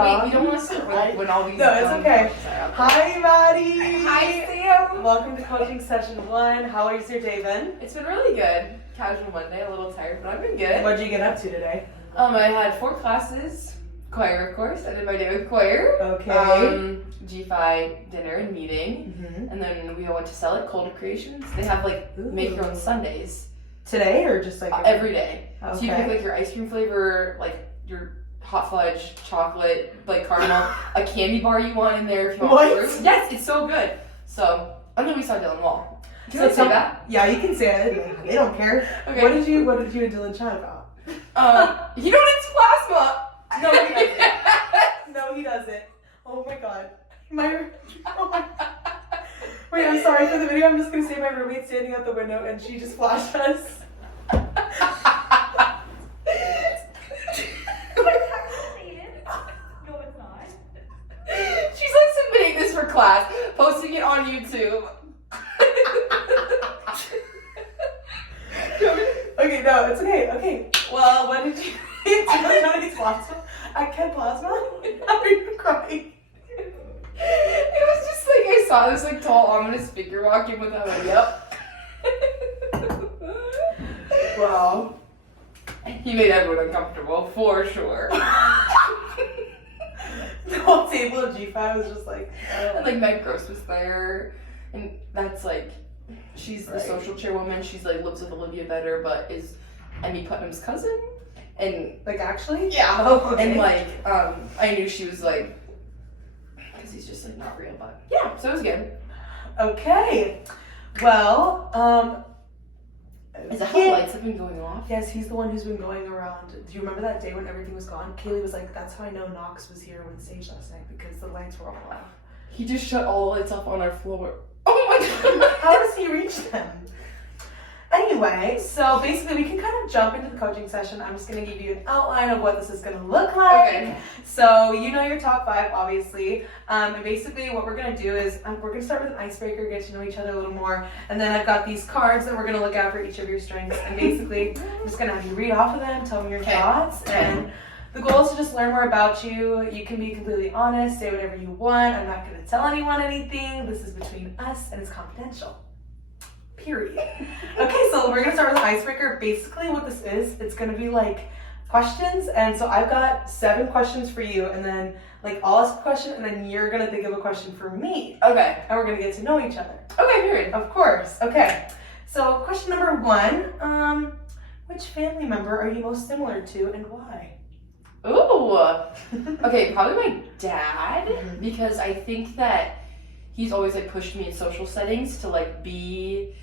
Wait, you don't want to start with when all these. No, it's okay. Hi, Maddie. Hi, Sam. Welcome to coaching session 1. How has your day been? It's been really good. Casual Monday, a little tired, but I've been good. What did you get up to today? I had 4 classes. Choir, of course. I did my day with choir. Okay. G5 dinner and meeting. Mm-hmm. And then we all went to sell at Cold Creations. They have make your own sundaes. Today or just like every day. Okay. So you pick like your ice cream flavor, like your hot fudge, chocolate, like caramel, a candy bar you want in there if you want fruit. Yes, it's so good. So and then we saw Dylan Wall. Can I say that? Yeah, you can say it. They don't care. Okay. What did you and Dylan chat about? He donates plasma. No, he doesn't. No, he doesn't. Oh my god. Wait, I'm sorry for the video. I'm just gonna say my roommate's standing at the window and she just flashed us. She's like submitting this for class, posting it on YouTube. Okay, no, it's okay. Okay. Well, what did you donate plasma? I can't plasma? How are you crying? It was just like I saw this like tall ominous figure walking with him. Like, yep. Wow. He made everyone uncomfortable for sure. The whole table of G5 was just like. And like Meg Gross was there, and that's like, she's the social chairwoman. She's like lives with Olivia Vedder, but is Emmy Putnam's cousin. And like actually? Yeah. Oh, okay. And like, I knew she was like, because he's just like not real, but yeah. So it was good. Okay. Well, Is that how the lights have been going off? Yes, he's the one who's been going around. Do you remember that day when everything was gone? Kaylee was like, that's how I know Knox was here on stage last night because the lights were all off. He just shut all the lights off on our floor. Oh my god! How does he reach them? Anyway, so basically we can kind of jump into the coaching session. I'm just going to give you an outline of what this is going to look like. Okay. So you know your top 5, obviously. And basically what we're going to do is we're going to start with an icebreaker, get to know each other a little more. And then I've got these cards that we're going to look at for each of your strengths. And basically I'm just going to have you read off of them, tell me your thoughts. And the goal is to just learn more about you. You can be completely honest, say whatever you want. I'm not going to tell anyone anything. This is between us and it's confidential. Period. Okay, so we're gonna start with an icebreaker. Basically what this is, it's gonna be like questions, and so I've got 7 questions for you, and then like I'll ask a question and then you're gonna think of a question for me. Okay. And we're gonna get to know each other. Okay, period. Of course. Okay. So question number 1, which family member are you most similar to and why? Ooh. Okay, probably my dad, because I think that he's always like pushed me in social settings to like be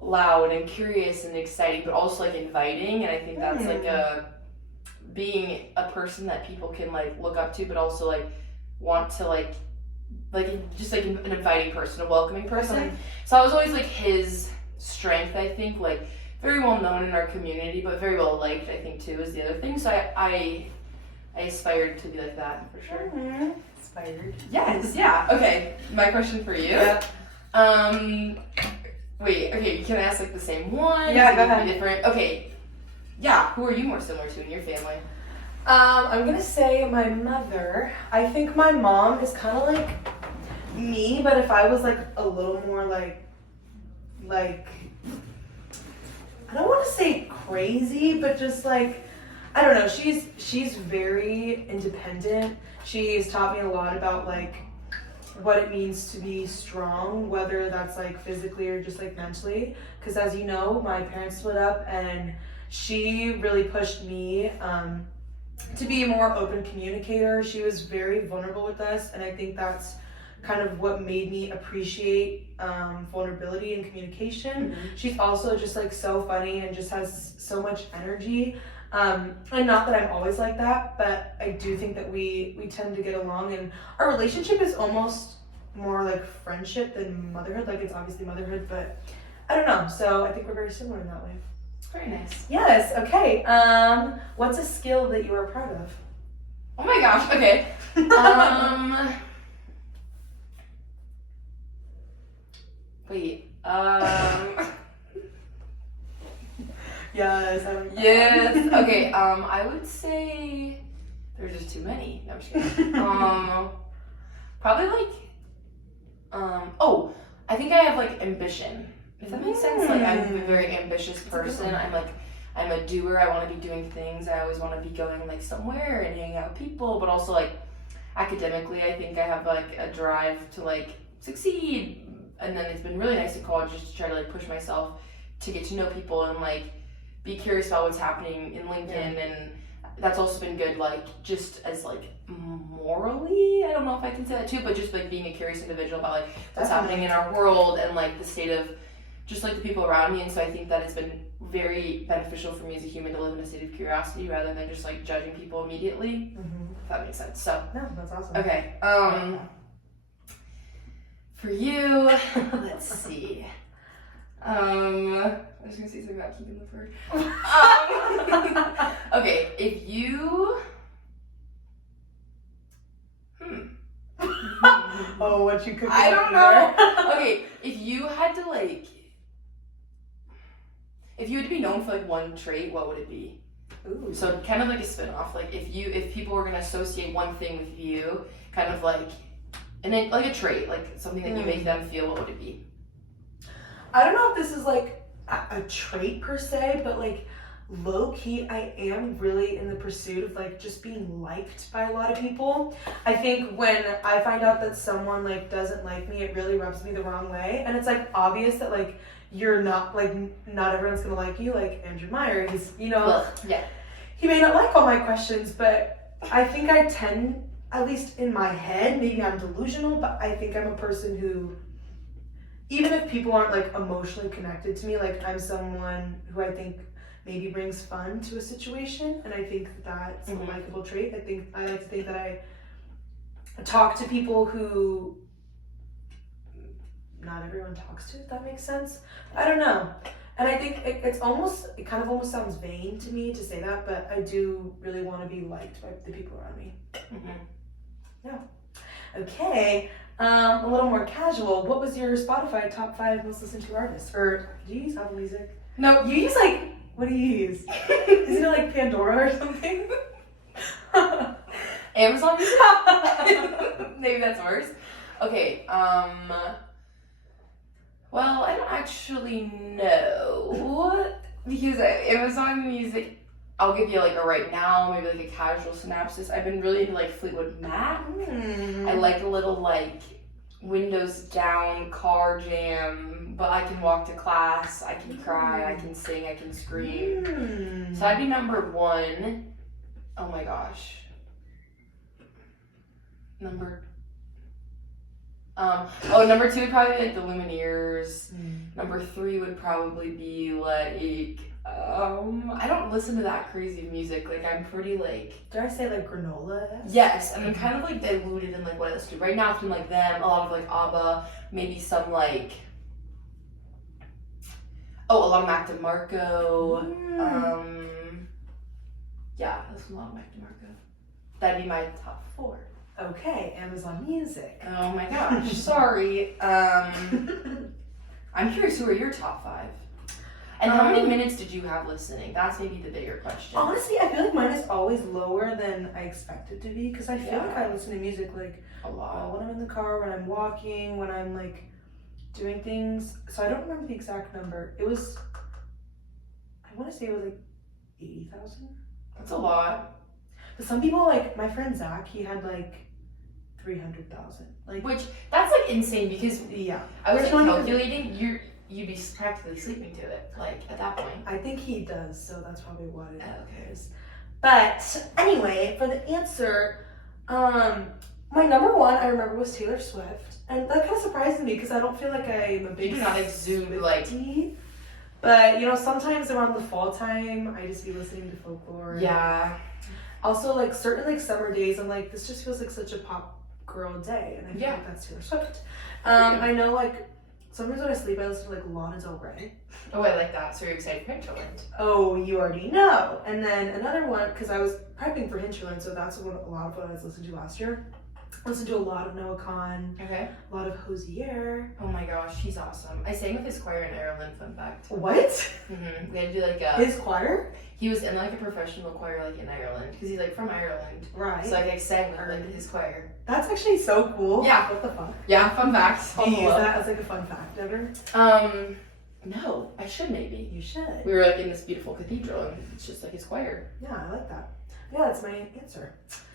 loud and curious and exciting, but also like inviting, and I think that's like being a person that people can like look up to, but also like want to like just like an inviting person, a welcoming person. So I was always like his strength, I think, like very well known in our community, but very well liked, I think too, is the other thing. So I aspired to be like that for sure. Inspired. Yes, yeah. Okay, my question for you. Yeah. Wait, okay, can I ask like the same one? Yeah, go Is it ahead. different? Okay. Yeah, who are you more similar to in your family? I'm gonna say my mother. I think my mom is kind of like me, but if I was like a little more like I don't want to say crazy, but just like I don't know. She's very independent. She's taught me a lot about like what it means to be strong, whether that's like physically or just like mentally. Because as you know, my parents split up, and she really pushed me to be a more open communicator. She was very vulnerable with us, and I think that's kind of what made me appreciate vulnerability and communication. She's also just like so funny and just has so much energy. And not that I'm always like that, but I do think that we tend to get along, and our relationship is almost more like friendship than motherhood. Like it's obviously motherhood, but I don't know. So I think we're very similar in that way. Very nice. Yes. Okay. What's a skill that you are proud of? Oh my gosh. Okay. Wait. Yes. Yes. Okay. I would say There's just too many. No, I'm just kidding. Probably like, oh, I think I have like ambition. If that makes sense, like I'm a very ambitious person. I'm a doer. I want to be doing things. I always want to be going like somewhere and hanging out with people. But also like academically, I think I have like a drive to like succeed. And then it's been really nice at college just to try to like push myself to get to know people and like be curious about what's happening in Lincoln. And that's also been good, like just as like morally, I don't know if I can say that too, but just like being a curious individual about like what's happening in our world and like the state of just like the people around me. And so I think that it's been very beneficial for me as a human to live in a state of curiosity rather than just like judging people immediately. If that makes sense. So no, that's awesome. Okay. For you, let's see. I was gonna say something about keeping the bird. Okay, if you oh, what you could I don't know. Okay, if you had to like if you had to be known for like one trait, what would it be? Ooh. So kind of like a spin-off. Like if people were gonna associate one thing with you, kind of like and then like a trait, like something that you make them feel, what would it be? I don't know if this is like a trait per se, but like low key, I am really in the pursuit of like just being liked by a lot of people. I think when I find out that someone like doesn't like me, it really rubs me the wrong way. And it's like obvious that like you're not like not everyone's gonna like you. Like Andrew Meyer, he's he may not like all my questions, but I think I tend, at least in my head, maybe I'm delusional, but I think I'm a person who, even if people aren't like emotionally connected to me, like I'm someone who I think maybe brings fun to a situation, and I think that's a likable trait. I like to think that I talk to people who not everyone talks to, if that makes sense. I don't know. And I think it kind of almost sounds vain to me to say that, but I do really want to be liked by the people around me. Yeah. Okay. A little more casual. What was your Spotify top 5 most listened to artists? Or do you use Apple Music? No. You use like, what do you use? Isn't it like Pandora or something? Amazon Music? Maybe that's worse. Okay, well, I don't actually know because Amazon Music, I'll give you like a right now, maybe like a casual synopsis. I've been really into like Fleetwood Mac. I like a little like windows down car jam, but I can walk to class, I can cry, I can sing, I can scream. So I'd be number 1. Oh my gosh. Number 2 would probably be like the Lumineers. Number 3 would probably be like I don't listen to that crazy music. Like I'm pretty like. Did I say like granola? Yes, and I'm kind of like diluted in like what I listen to. Right now it's been like them, a lot of like ABBA, maybe some like. Oh, a lot of Mac DeMarco. Yeah, I listen to a lot of Mac DeMarco. That'd be my top 4. Okay, Amazon Music. Oh my gosh, sorry. I'm curious, who are your top 5? And how many minutes did you have listening? That's maybe the bigger question. Honestly, I feel like mine is always lower than I expect it to be because I feel like I listen to music like a lot. When I'm in the car, when I'm walking, when I'm like doing things. So I don't remember the exact number. It was, I want to say it was like 80,000. That's a lot. But some people, like my friend Zach, he had like 300,000. Like, which that's like insane because I was like calculating you'd be practically sleeping to it like at that point. I think he does, so that's probably what it is. But anyway, for the answer, my number 1 I remember was Taylor Swift, and that kind of surprised me because I don't feel like I'm a big. You do not exude like. But you know, sometimes around the fall time, I just be listening to folklore. Yeah. Also, like certain like summer days, I'm like, this just feels like such a pop girl day, and I feel like that's Taylor Swift. I know like sometimes when I sleep, I listen to like Lana Del Rey. Oh, I like that. So you're excited for Hinterland? Oh, you already know. And then another one, because I was prepping for Hinterland, so that's a lot of what I was listening to last year. Listen to a lot of Noah Kahn, Okay. a lot of Hosier. Oh my gosh, he's awesome. I sang with his choir in Ireland, fun fact. What? We had to do like a... His choir? He was in like a professional choir like in Ireland, because he's like from Ireland. Right. So like I sang with like his choir. That's actually so cool. Yeah. What the fuck? Yeah, fun fact. Do you use that as like a fun fact ever? No, I should maybe. You should. We were like in this beautiful cathedral, and it's just like his choir. Yeah, I like that. Yeah, that's my answer.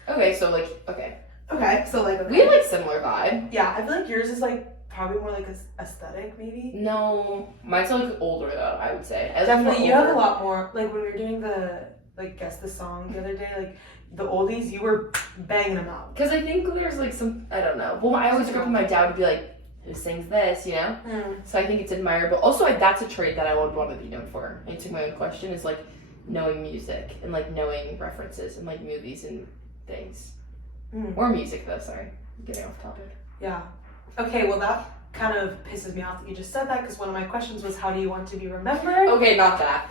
Okay, so like, okay. Okay, so like, We have like similar vibe. yeah, I feel like yours is like probably more like aesthetic, maybe. No, mine's like older though, I would say. Definitely, you have a lot more. Like when we were doing the like guess the song the other day, like the oldies, you were banging them out. Because I think there's like some, I don't know. Well, I always grew up with my dad would be like, who sings this, you know? So I think it's admirable. Also, that's a trait that I would want to be known for. Answering my own question is like knowing music and like knowing references and like movies and things. Or music though, sorry. I'm getting off topic. Yeah. Okay, well that kind of pisses me off that you just said that because one of my questions was how do you want to be remembered? Okay, not that.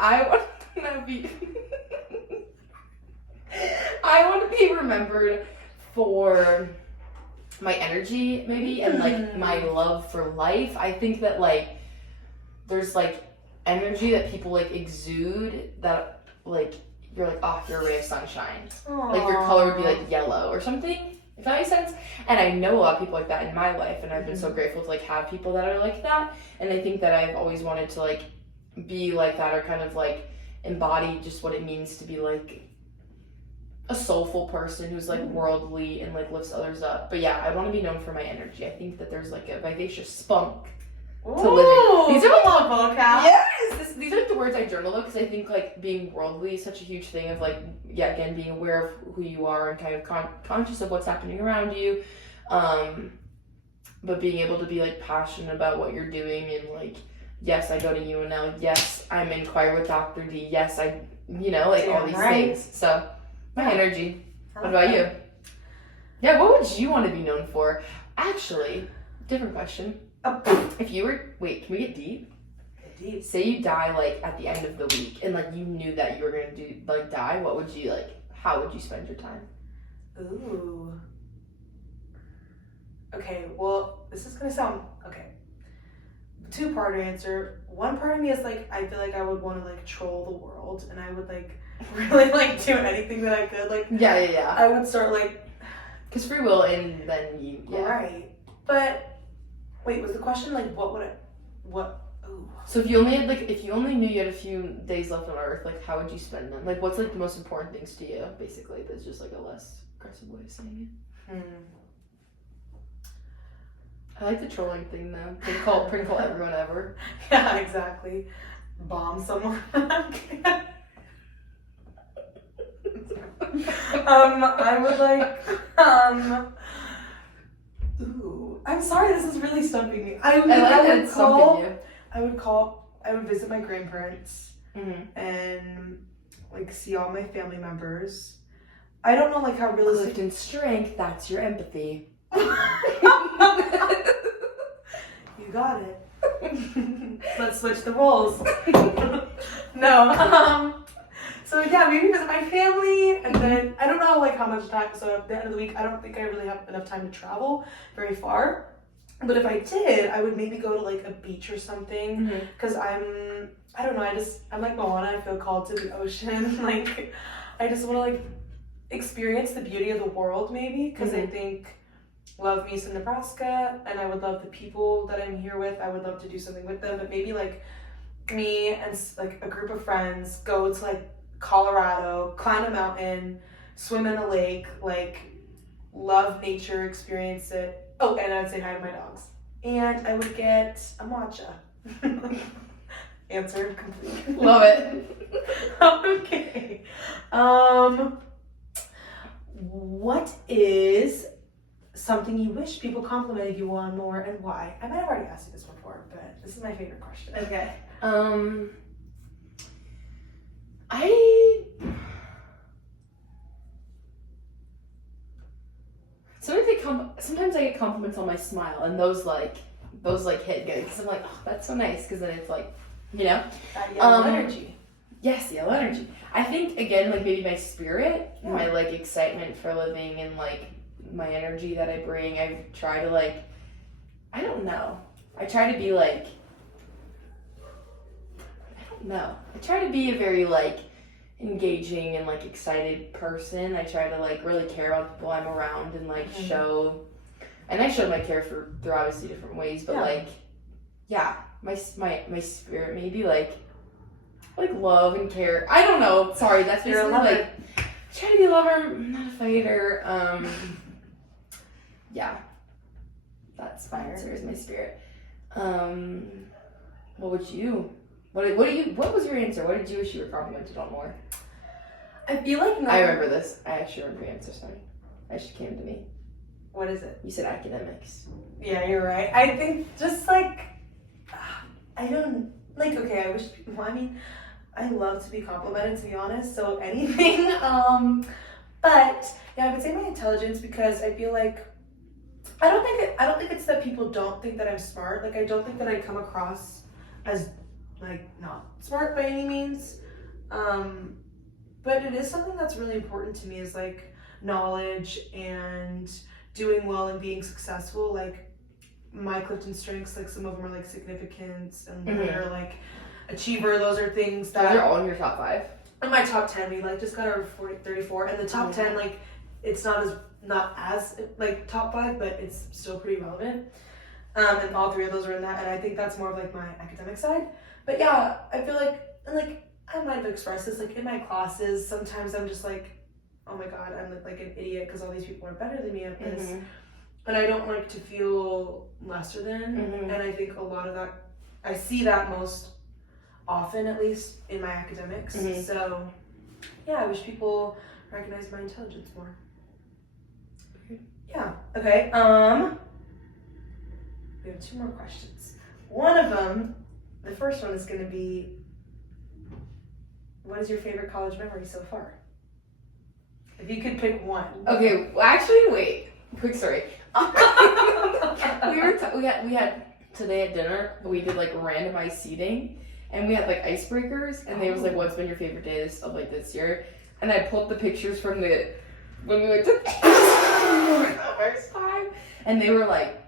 I want to be I want to be remembered for my energy maybe and like my love for life. I think that like there's like energy that people like exude that like you're like, oh, you're a ray of sunshine. Aww. Like your color would be like yellow or something, if that makes sense. And I know a lot of people like that in my life, and I've been so grateful to like have people that are like that. And I think that I've always wanted to like be like that, or kind of like embody just what it means to be like a soulful person who's like worldly and like lifts others up. But yeah, I want to be known for my energy. I think that there's like a vivacious spunk to living. These are like vocab. Yes, these are the words I journal about because I think like being worldly is such a huge thing of like, yeah, again, being aware of who you are and kind of conscious of what's happening around you, but being able to be like passionate about what you're doing and like, yes, I go to UNL, yes, I'm in choir with Dr. D, yes, I, you know, like all these things. So my energy. What about you? Yeah, what would you want to be known for? Actually, different question. If you were, wait, can we get deep? Deep. Say you die like at the end of the week and like you knew that you were gonna do like die, what would you like, how would you spend your time? Ooh. Okay, well, this is gonna sound, okay. Two-part answer. One part of me is like, I feel like I would want to like troll the world and I would like really like do anything that I could. Like, Yeah. I would start like, Because free will and then you, right. But, wait, was the question like, ooh. So if you only had like, if you only knew you had a few days left on Earth, like how would you spend them? Like what's like the most important things to you, basically? That's just like a less aggressive way of saying it. I like the trolling thing though. Prank call everyone ever. Yeah, exactly. Bomb someone. I would like, ooh, I'm sorry, this is really stumping me. I would visit my grandparents and like see all my family members. I don't know like how realistic. Clifton strength, that's your empathy. You got it. Let's switch the roles. No. So yeah, maybe visit my family, and then I don't know like how much time. So at the end of the week, I don't think I really have enough time to travel very far. But if I did, I would maybe go to like a beach or something. Because I don't know. I'm like Moana. I feel called to the ocean. Like I just want to like experience the beauty of the world, maybe. Because I think. Love me some Nebraska, and I would love the people that I'm here with. I would love to do something with them, but maybe like me and like a group of friends go to like Colorado, climb a mountain, swim in a lake, like love nature, experience it. Oh, and I'd say hi to my dogs. And I would get a matcha. Answer complete. Love it. Okay. What is something you wish people complimented you on more and why? I might have already asked you this before, but this is my favorite question. Okay. Sometimes I get compliments on my smile, and those hit good because I'm like, oh, that's so nice. Because then it's like, you know, That yellow energy. Yes, yellow energy. I think again, like maybe my spirit, my like excitement for living, and like my energy that I bring. I try to like, I don't know. I try to be like, I don't know. I try to be a very like engaging and like excited person. I try to like really care about the people I'm around and like show, and I show my care through obviously different ways, but like, yeah, my spirit maybe like love and care. I don't know. Sorry, that's basically like try to be a lover. I'm not a fighter. Yeah, that's my answer. Is my spirit. What would you? What was your answer? What did you wish you were complimented on more? I feel like I remember this. I actually remember your answer. Sorry, it just came to me. What is it? You said academics. Yeah, you're right. I think just like I don't like. Okay, I wish. Well, I mean, I love to be complimented, to be honest. So anything. But yeah, I would say my intelligence, because I feel like I don't think it's that people don't think that I'm smart. Like, I don't think that I come across as like not smart by any means. But it is something that's really important to me, is like knowledge and doing well and being successful. Like my Clifton strengths, like some of them are like significance and are like achiever. Those are things that those are all in your top 5. In my top 10, we like just got our 34, and the top 10, like it's not as like top 5, but it's still pretty relevant. And all 3 of those are in that, and I think that's more of like my academic side. But yeah, I feel like, and like I might have expressed this, like in my classes, sometimes I'm just like, oh my god, I'm like an idiot because all these people are better than me at this, and I don't like to feel lesser than. And I think a lot of that, I see that most often, at least in my academics. So yeah, I wish people recognize my intelligence more. Yeah. Okay. We have 2 more questions. One of them, the first one is going to be, what is your favorite college memory so far? If you could pick one. Okay, well, actually, wait. Quick story. we had today at dinner. We did like randomized seating, and we had like icebreakers, and they was like, "What's been your favorite day this year?" And I pulled the pictures from when we went to the first time, and they were like,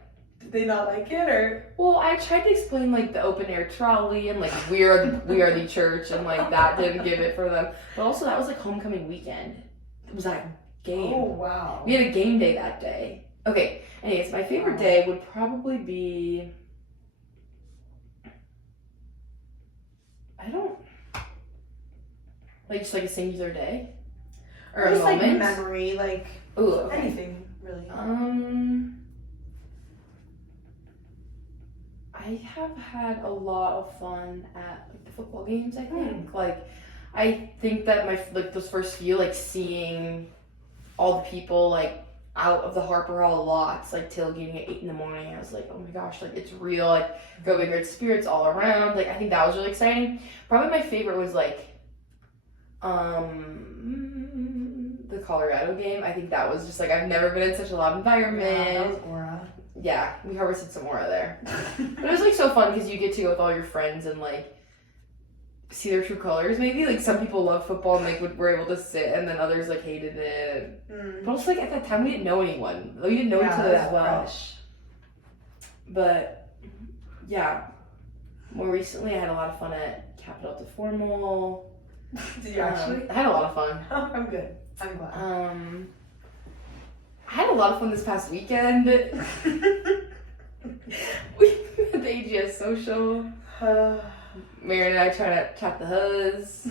did they not like it, or? Well, I tried to explain like the open air trolley and like we are the church, and like that didn't give it for them. But also that was like homecoming weekend. It was like game. Oh wow. We had a game day that day. Okay. Anyways, my favorite day would probably be, I don't like just like a singular day or a just moment. Like memory, like anything really. I have had a lot of fun at like the football games. I think I think that my those first few, like seeing all the people like out of the Harper Hall lots, like tailgating at 8 in the morning. I was like, oh my gosh, like it's real. Like Go Big Red spirits all around. Like I think that was really exciting. Probably my favorite was like the Colorado game. I think that was just like, I've never been in such a loud environment. Yeah, that was aura. Yeah, we harvested some aura there. But it was like so fun because you get to go with all your friends and like see their true colors. Maybe like some people love football and like were able to sit, and then others like hated it. But also like at that time we didn't know anyone. We didn't know each other that well. Fresh. But yeah, more recently I had a lot of fun at Capital Delta Formal. Did you actually? I had a lot of fun. Oh, I'm good. I'm glad. I had a lot of fun this past weekend. We had the AGS social. Mary and I trying to chat the huzz.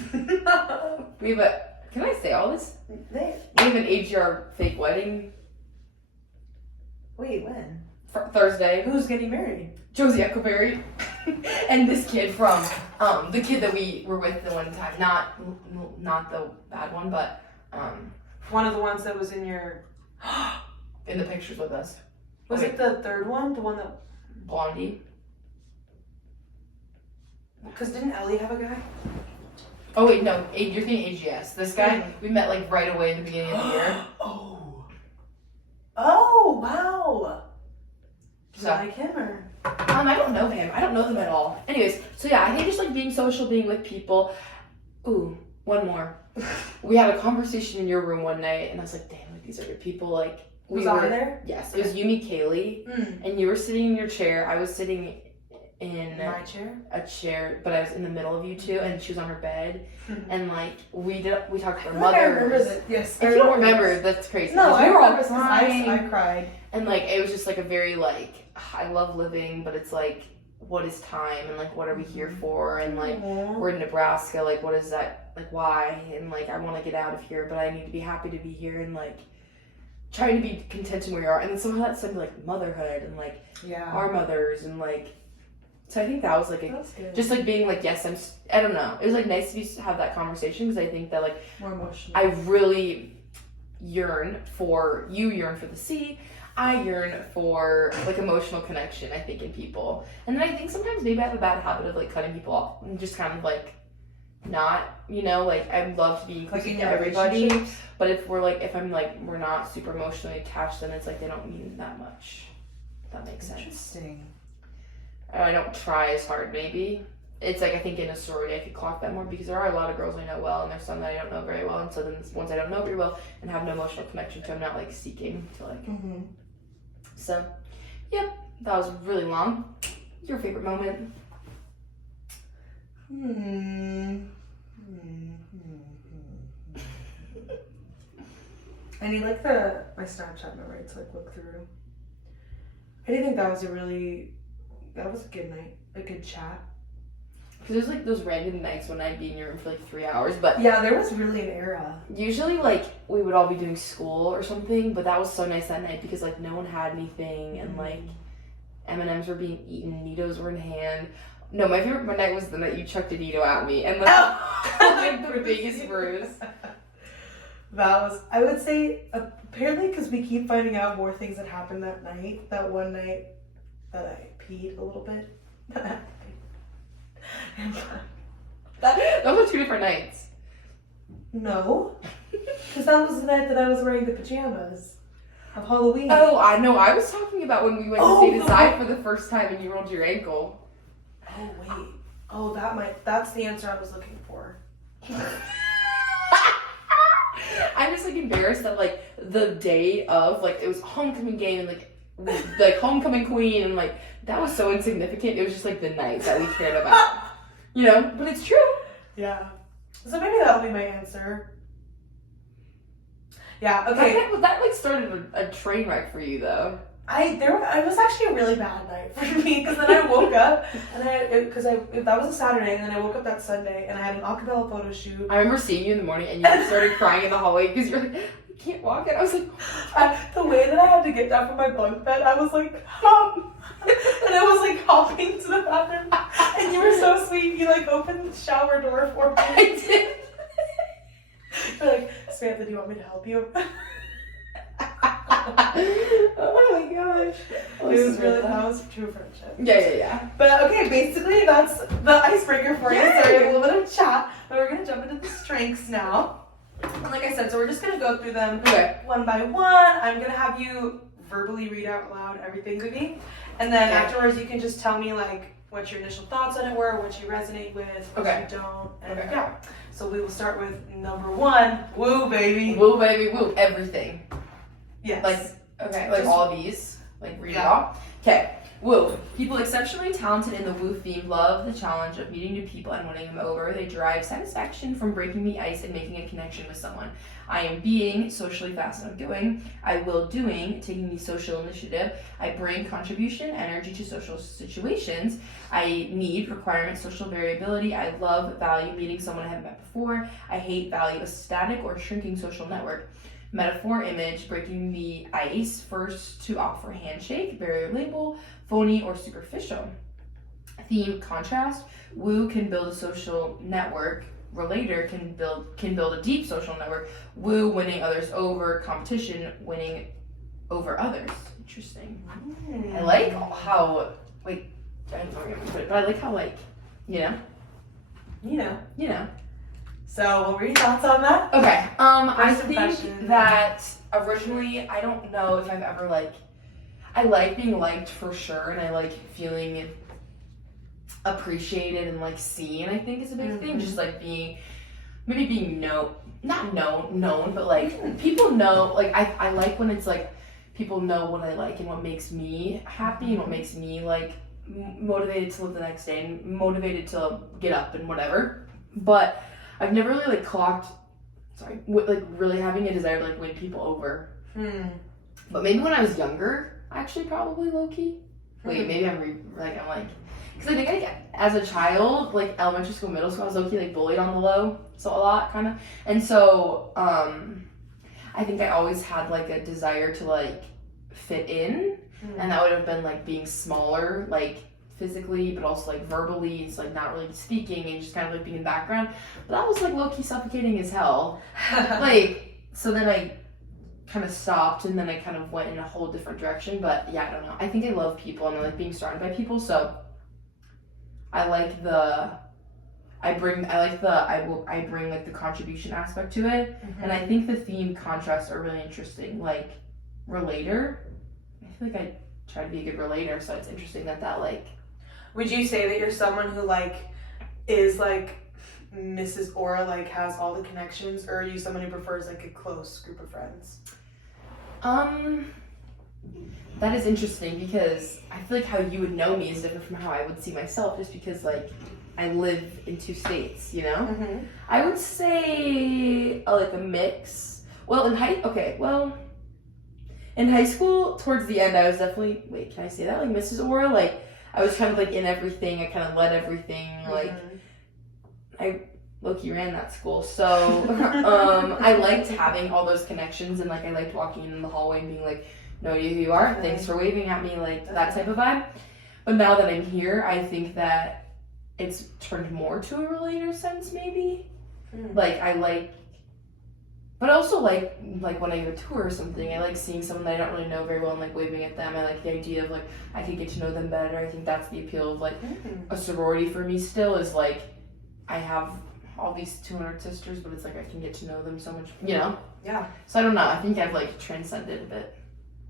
We have can I say all this? We have an AGR fake wedding. Wait, when? Thursday. Who's getting married? Josie Echoberry. And this kid from, the kid that we were with the one time. Not the bad one, but, one of the ones that was in your... in the pictures with us. Was it the third one? The one that... Blondie. Because didn't Ellie have a guy? Oh wait, no, you're thinking AGS. This guy, we met like right away in the beginning of the year. Oh, wow. Do you So, like him, or? I don't know him. I don't know them at all. Anyways, so yeah, I think just like being social, being with people. Ooh, one more. We had a conversation in your room one night, and I was like, damn, like, these are good people. Like, Was I there? Yes, it was Yumi Kaylee, and you were sitting in your chair. I was sitting in my chair, a chair, but I was in the middle of you two, and she was on her bed, and like we talked to her I mother. remember that. Yes, if you don't remember, that's crazy. No, I we were all remember crying. I cried, and like it was just like a very like I love living, but it's like what is time and like what are we here for, and like we're in Nebraska, like what is that, like why, and like I want to get out of here, but I need to be happy to be here, and like trying to be content in where you are, and then somehow that's something like motherhood and like our mothers, and like so I think that was like just like being like yes I don't know, it was like nice to have that conversation, because I think that like more emotional. I really yearn for the sea. I yearn for like emotional connection, I think, in people. And then I think sometimes maybe I have a bad habit of like cutting people off and just kind of like not, you know, like I love to be inclusive to everybody. But if we're not super emotionally attached, then it's like they don't mean that much. If that makes sense. Interesting. I don't try as hard, maybe. It's like I think in a sorority I could clock that more, because there are a lot of girls I know well, and there's some that I don't know very well, and so then the ones I don't know very well and have no emotional connection to, I'm not like seeking to like. So, yep, that was really long. Your favorite moment? I need like my Snapchat memory to like look through. I do think that was a good night, a good chat. Because there's like those random nights when I'd be in your room for like 3 hours, but yeah, there was really an era. Usually like we would all be doing school or something, but that was so nice that night because like no one had anything, and like M&Ms were being eaten, Neatos were in hand. No, my favorite night was the night you chucked a Neato at me and like the biggest bruise. That was, I would say, apparently because we keep finding out more things that happened that night. That one night that I peed a little bit. Those were 2 different nights. No, because that was the night that I was wearing the pajamas of Halloween. Oh, I know. I was talking about when we went to stay aside for the first time and you rolled your ankle. Oh wait. Oh, that's the answer I was looking for. I'm just like embarrassed that like the day of like it was homecoming game and like homecoming queen, and like that was so insignificant. It was just like the night that we cared about. You know, but it's true. Yeah. So maybe that'll be my answer. Yeah, okay. That like started a train wreck for you though. It was actually a really bad night for me, because then I woke up and that was a Saturday, and then I woke up that Sunday and I had an acapella photo shoot. I remember seeing you in the morning and you started crying in the hallway because you're like, I can't walk, and I was like, the way that I had to get down from my bunk bed, I was like, and I was like hopping to the bathroom, and you were so sweet. You like opened the shower door for me. I did. You're like, Samantha, do you want me to help you? Oh my gosh. That was true friendship. Yeah. But okay, basically that's the icebreaker for you. Sorry, a little bit of chat. But we're gonna jump into the strengths now. And like I said, so we're just gonna go through them one by one. I'm gonna have you verbally read out loud everything to me. And then afterwards you can just tell me like what your initial thoughts on it were, what you resonate with, what you don't. And yeah. So we will start with number 1. Woo baby. Woo baby, woo. Everything. Yes. Like all of these. Like read it all. Okay. Woo. People exceptionally talented in the woo theme love the challenge of meeting new people and winning them over. They derive satisfaction from breaking the ice and making a connection with someone. I am being socially fast and outgoing. I will doing, taking the social initiative. I bring contribution, energy to social situations. I need requirement, social variability. I love, value meeting someone I haven't met before. I hate, value a static or shrinking social network. Metaphor, image, breaking the ice, first to offer handshake, barrier label, phony or superficial. Theme, contrast, woo can build a social network, relator can build a deep social network, woo winning others over, competition winning over others. Interesting. I like how, like, I don't know how to put it, but I like how, like, you know. So, what were your thoughts on that? Okay. I think that originally, I don't know if I've ever I like being liked for sure, and I like feeling appreciated and seen. I think is a big thing. Just like being maybe being not known, but like people know, like I like when it's like people know what I like and what makes me happy and what makes me like motivated to live the next day and motivated to get up and whatever. But I've never really like like really having a desire to like win people over. But maybe when I was younger, actually probably low key. Wait, maybe I'm like, because I think as a child, like elementary school, middle school, I was low key like bullied on the low, so a lot kind of, and so I think I always had like a desire to like fit in, and that would have been like being smaller, like physically, but also like verbally. It's like not really speaking and just kind of like being in the background. But that was like low key suffocating as hell. Like, so then I kind of stopped and then I kind of went in a whole different direction. But yeah, I don't know. I think I love people and I like being surrounded by people. So I bring like the contribution aspect to it. And I think the theme contrasts are really interesting. Like relator, I feel like I try to be a good relator, so it's interesting that like. Would you say that you're someone who like is like Mrs. Aura, like has all the connections, or are you someone who prefers like a close group of friends? That is interesting because I feel like how you would know me is different from how I would see myself, just because like I live in 2 states, you know? I would say like a mix. Well, in high school, towards the end, I was definitely, wait, can I say that? Like Mrs. Aura, like I was kind of like in everything. I kind of led everything. Like I low-key ran that school, so I liked having all those connections, and like I liked walking in the hallway and being like, know you who you are, thanks for waving at me, like that type of vibe. But now that I'm here, I think that it's turned more to a relator sense, maybe. Like I like, but also like when I go to tour or something, I like seeing someone that I don't really know very well and like waving at them. I like the idea of like I could get to know them better. I think that's the appeal of like a sorority for me still, is like I have all these 200 sisters, but it's like I can get to know them so much, you know? Yeah. So I don't know, I think I've like transcended a bit.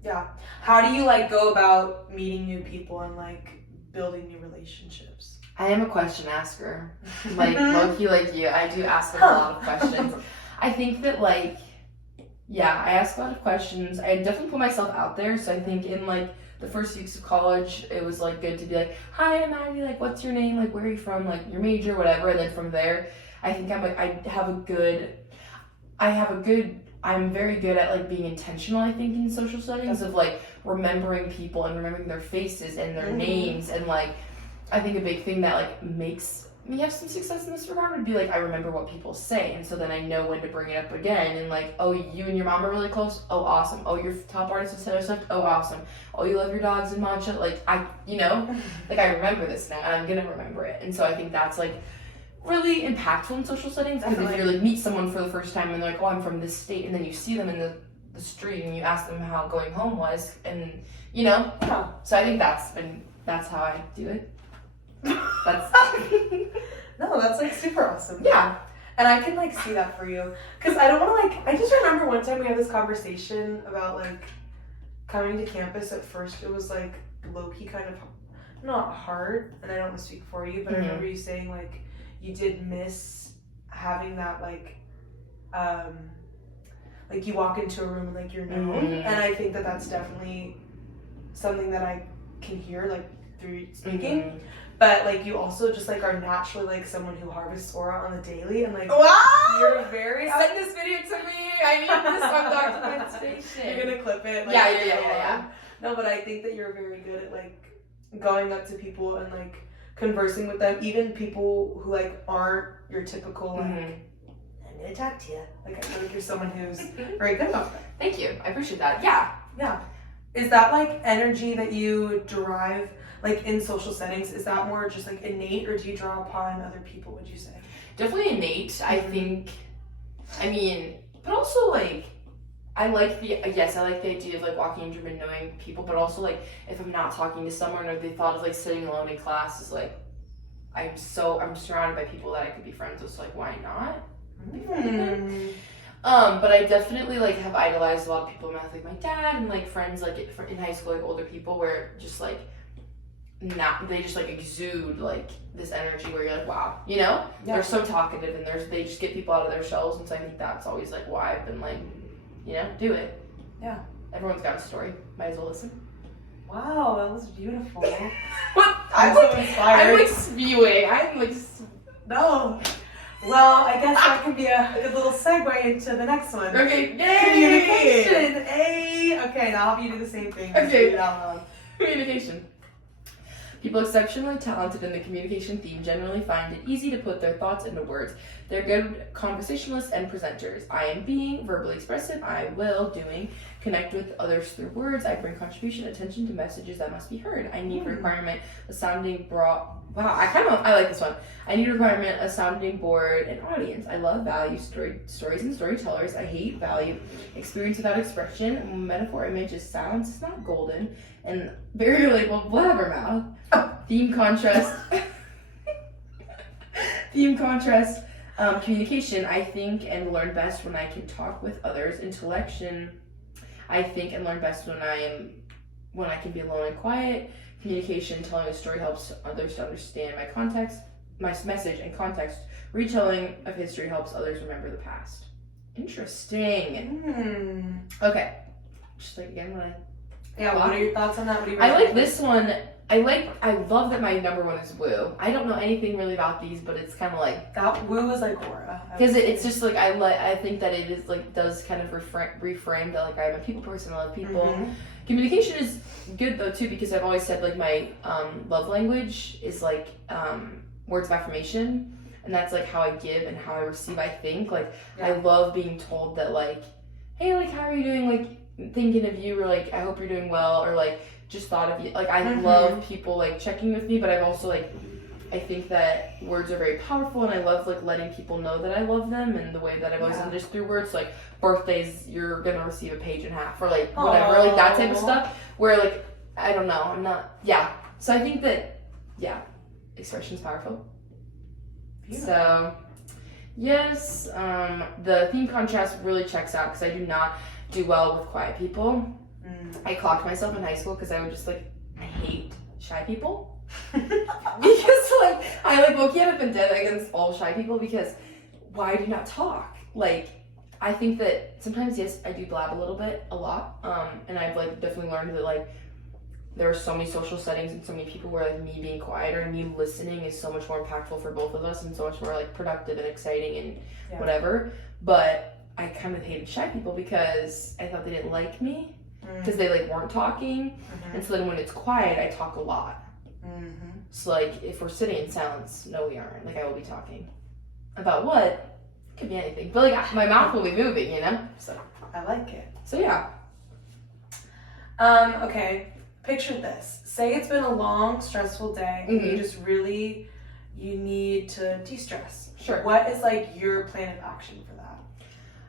Yeah. How do you like go about meeting new people and like building new relationships? I am a question asker. Like low-key like you. I do ask a lot of questions. I think that like, yeah, I ask a lot of questions. I definitely put myself out there. So I think in like the first weeks of college, it was like good to be like, hi, I'm Maddie, like what's your name? Like where are you from? Like your major, whatever. And then from there, I think I'm very good at like being intentional, I think, in social settings of like remembering people and remembering their faces and their names. And like I think a big thing that like makes me have some success in this regard would be like I remember what people say, and so then I know when to bring it up again. And like, oh, you and your mom are really close, oh awesome. Oh, your top artist is Taylor Swift, oh awesome. Oh, you love your dogs and matcha, like like I remember this now and I'm gonna remember it. And so I think that's like really impactful in social settings, because if you like meet someone for the first time and they're like, oh, I'm from this state, and then you see them in the street and you ask them how going home was, and so I think that's how I do it. That's no, that's like super awesome. Yeah. And I can like see that for you, because I don't want to like, I just remember one time we had this conversation about like coming to campus. At first it was like low-key kind of not hard, and I don't want to speak for you, but I remember you saying like you did miss having that like you walk into a room and like you're known. And I think that that's definitely something that I can hear like through speaking. But like you also just like are naturally like someone who harvests aura on the daily, and like wow, you're very send this video to me. I need this on documentation. You're gonna clip it. Like, Yeah. No, but I think that you're very good at like going up to people and like conversing with them, even people who like aren't your typical like I'm gonna talk to you. Like I feel like you're someone who's very good about that. Thank you, I appreciate that. Yeah. Is that like energy that you derive like in social settings? Is that more just like innate, or do you draw upon other people, would you say? Definitely innate, I think. I mean, but also like I like the idea of like walking into a room and knowing people, but also like if I'm not talking to someone, or the thought of like sitting alone in class is like I'm surrounded by people that I could be friends with, so like why not? But I definitely like have idolized a lot of people in my life, like my dad and like friends like in high school, like older people, where just like not, they just like exude like this energy where you're like, wow, you know? Yeah. They're so talkative and they just get people out of their shells, and so I think that's always like why I've been like, you know, do it. Yeah. Everyone's got a story. Might as well listen. Wow, that was beautiful. What? I'm so inspired. I'm like spewing. I'm like. No. Well, I guess that can be a good little segue into the next one. Okay. Yay! Communication. Hey. Okay, now I'll have you do the same thing. Just Okay. read it out loud. Communication. People exceptionally talented in the communication theme generally find it easy to put their thoughts into words. They're good conversationalists and presenters. I am being verbally expressive. I will doing. Connect with others through words. I bring contribution, attention to messages that must be heard. I need requirement, a sounding broad. Wow, I like this one. I need requirement, a sounding board, an audience. I love value, stories and storytellers. I hate value, experience without expression, metaphor, images, sounds. It's not golden, and very relatable. Blabbermouth. Theme contrast. Communication. I think and learn best when I can talk with others. Intellection. I think and learn best when I can be alone and quiet. Communication, telling a story helps others to understand my message and context. Retelling of history helps others remember the past. Interesting. Okay. Just like again when I what are your thoughts on that? What do you I like this one. I love that my number one is Woo. I don't know anything really about these, but it's kind of like that. Woo is like aura. because it's just like I think that it is like does kind of reframe that like I'm a people person. I love people. Mm-hmm. Communication is good though too because I've always said like my love language is like words of affirmation, and that's like how I give and how I receive. I think like I love being told that like, hey, like how are you doing? Like thinking of you, or like I hope you're doing well, or like just thought of you. Like I love people like checking with me, but I've also like I think that words are very powerful, and I love like letting people know that I love them, and the way that I've always done this through words, like birthdays, you're gonna receive a page and a half, or like whatever, like that type of stuff. Where like I don't know, I'm not. Yeah, so I think that expression's powerful. Beautiful. So yes, the theme contrast really checks out because I do not do well with quiet people. I clocked myself in high school because I would just like I hate shy people because like I like low-key have been dead against all shy people because why do you not talk? Like I think that sometimes yes I do blab a little bit, a lot, and I've like definitely learned that like there are so many social settings and so many people where like me being quieter and me listening is so much more impactful for both of us and so much more like productive and exciting and whatever. But I kind of hated shy people because I thought they didn't like me. Because they like weren't talking, and so then when it's quiet, I talk a lot. So like if we're sitting in silence, no, we aren't. Like I will be talking about what? It could be anything, but like my mouth will be moving, you know. So I like it. So yeah. Okay. Picture this. Say it's been a long, stressful day, and you just really need to de-stress. Sure. What is like your plan of action for that?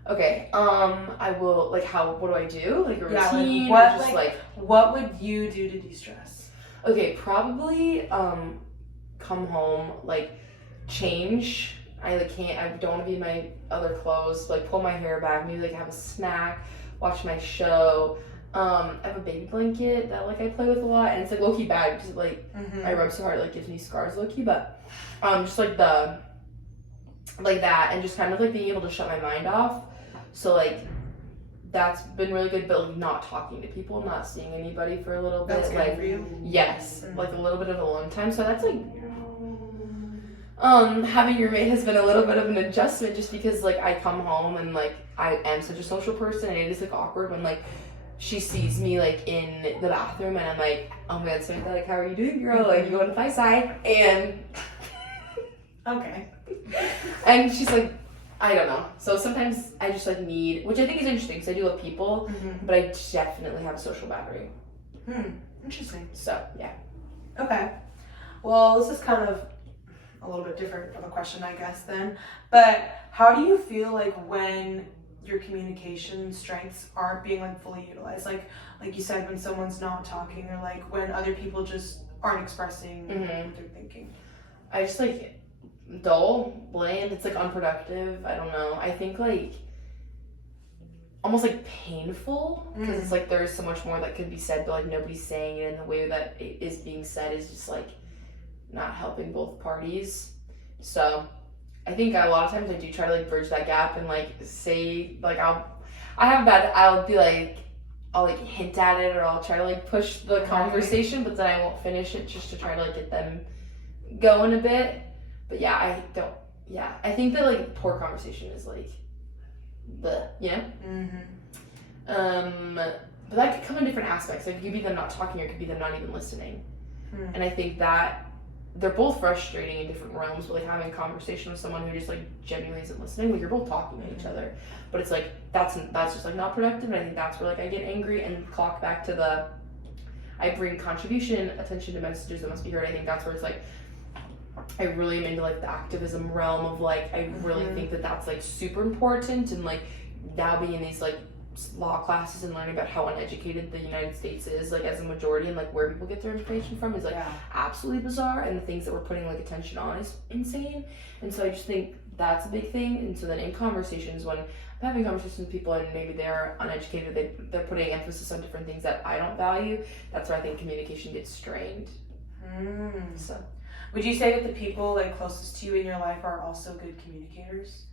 Okay, I will, like, what do I do? Like, a routine? Like, or just, what would you do to de-stress? Okay, probably, come home, like, change. I don't want to be in my other clothes, like, pull my hair back, maybe, like, have a snack, watch my show. I have a baby blanket that, like, I play with a lot, and it's, like, low-key bad, because, like, I rub so hard, it, like, gives me scars low-key, but, just, like, like that, and just kind of, like, being able to shut my mind off. So, like, that's been really good, but, like, not talking to people, not seeing anybody for a little bit. That's good like, for you? Yes. Like, a little bit of alone time. So that's, like, having your roommate has been a little bit of an adjustment just because, like, I come home and, like, I am such a social person, and it is, like, awkward when, like, she sees me, like, in the bathroom, and I'm like, oh my god, Samantha, like, how are you doing, girl? Like, you going to my side? And... Okay. And she's like, I don't know. So sometimes I just like need, which I think is interesting because I do love people, but I definitely have a social battery. Interesting. So yeah. Okay. Well, this is kind of a little bit different of a question, I guess, then. But how do you feel like when your communication strengths aren't being like fully utilized? Like you said, when someone's not talking, or like when other people just aren't expressing what they're thinking. I just like dull, bland, it's like unproductive. I don't know. I think like almost like painful because it's like there's so much more that could be said, but like nobody's saying it, and the way that it is being said is just like not helping both parties. So I think a lot of times I do try to like bridge that gap and like say like I'll be like I'll like hint at it, or I'll try to like push the conversation, but then I won't finish it just to try to like get them going a bit. But yeah, I think that like poor conversation is like the but that could come in different aspects. Like it could be them not talking, or it could be them not even listening. And I think that they're both frustrating in different realms, but like having a conversation with someone who just like genuinely isn't listening, like you're both talking to each other, but it's like that's just like not productive. And I think that's where like I get angry and clock back to I bring contribution, attention to messages that must be heard. I think that's where it's like I really am into like the activism realm of like I really think that that's like super important, and like now being in these like law classes and learning about how uneducated the United States is like as a majority, and like where people get their information from is like absolutely bizarre, and the things that we're putting like attention on is insane. And so I just think that's a big thing. And so then in conversations, when I'm having conversations with people and maybe they're uneducated, they're putting emphasis on different things that I don't value, that's where I think communication gets strained. So would you say that the people like closest to you in your life are also good communicators?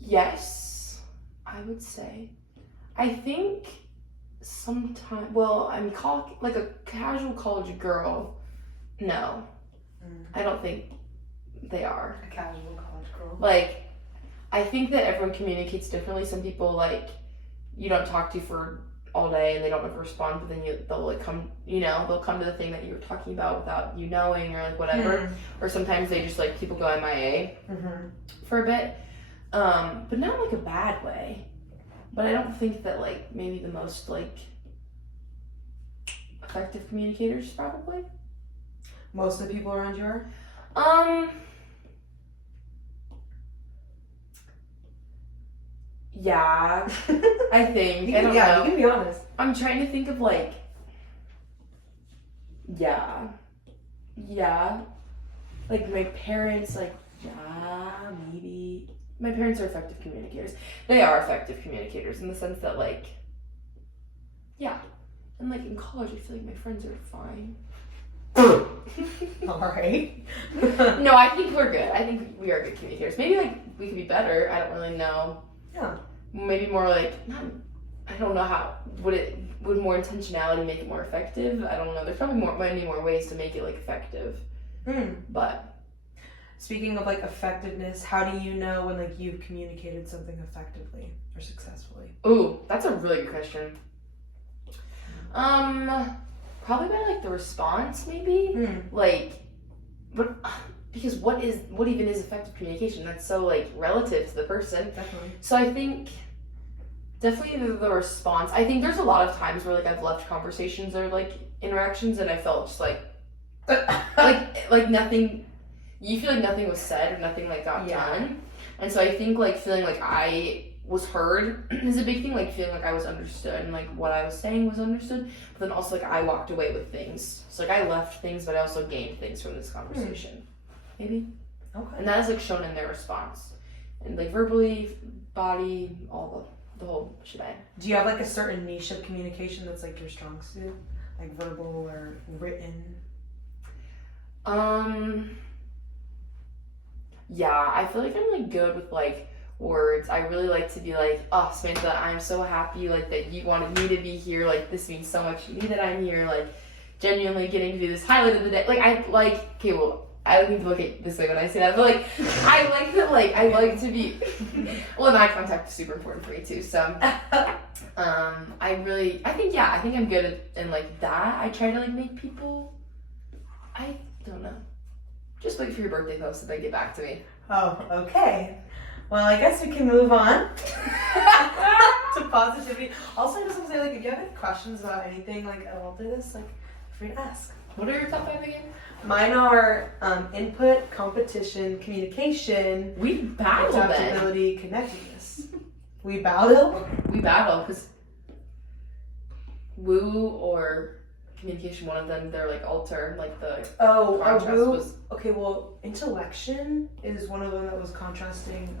Yes, I would say. I think sometimes, I'm like a casual college girl. No, I don't think they are. A casual college girl. Like, I think that everyone communicates differently. Some people, like, you don't talk to for all day and they don't ever respond, but then they'll like come, they'll come to the thing that you were talking about without you knowing, or like whatever. Or sometimes they just like, people go MIA for a bit. But not like a bad way. But I don't think that like maybe the most like effective communicators probably. Most of the people around you are? Yeah, I think. I don't know. You can be honest. I'm trying to think of like, yeah. Like my parents, like, maybe. My parents are effective communicators. They are effective communicators in the sense that like, and like in college, I feel like my friends are fine. All right. No, I think we're good. I think we are good communicators. Maybe like we could be better. I don't really know. Yeah. Maybe more like, I don't know how, would more intentionality make it more effective? I don't know. There's probably many more ways to make it like effective. But speaking of like effectiveness, how do you know when like you've communicated something effectively or successfully? Ooh, that's a really good question. Probably by like the response, maybe. Like, but because what even is effective communication? That's so like relative to the person. Definitely. So I think definitely the response. I think there's a lot of times where like I've left conversations or like interactions and I felt just like like nothing. You feel like nothing was said or nothing like got done, and so I think like feeling like I was heard is a big thing. Like feeling like I was understood and like what I was saying was understood, but then also like I walked away with things. So like I left things, but I also gained things from this conversation. Maybe. Okay. And that is like shown in their response, and like verbally, body, all the whole shebang. Do you have like a certain niche of communication that's like your strong suit, like verbal or written? Yeah, I feel like I'm like good with like words. I really like to be like, oh Samantha, I'm so happy like that you wanted me to be here. Like this means so much to me that I'm here. Like genuinely getting to do this highlight of the day. Like I like I don't need to look at this way when I say that, but like I like that. Like I like to be. Well, and eye contact is super important for me too. So, I think I'm good at in like that. I try to like make people. I don't know. Just wait for your birthday post and then get back to me. Oh, okay. Well, I guess we can move on to positivity. Also, I just want to say, like, if you have any questions about anything, like, at all to this, like, feel free to ask. What are your top 5 again? Mine are input, competition, communication, We battle then. adaptability, connectedness. We battle? We battle because woo or communication. One of them, their like altar, like the Oh, contrast Woo. was. Okay, well, intellection is one of them that was contrasting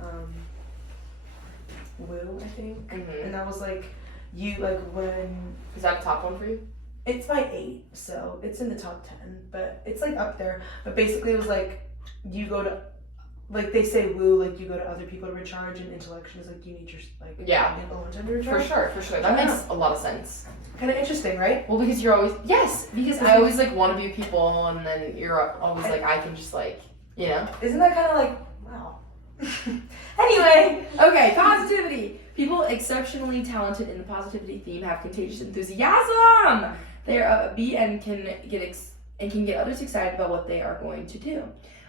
Woo, I think. Mhm. And that was like you like when Is that a top one for you? it's my 8, so it's in the top 10, but it's like up there. But basically, it was like you go to, like they say Woo, like you go to other people to recharge, and intellection is like you need your like Yeah. alone time to recharge. For sure. That makes a lot of sense. Kind of interesting, right? Well, because you're always because I always like want to be with people, and then you're always like I can just like Isn't that kind of like wow? Anyway, Okay, positivity. People exceptionally talented in the positivity theme have contagious enthusiasm. They are upbeat and can get others excited about what they are going to do.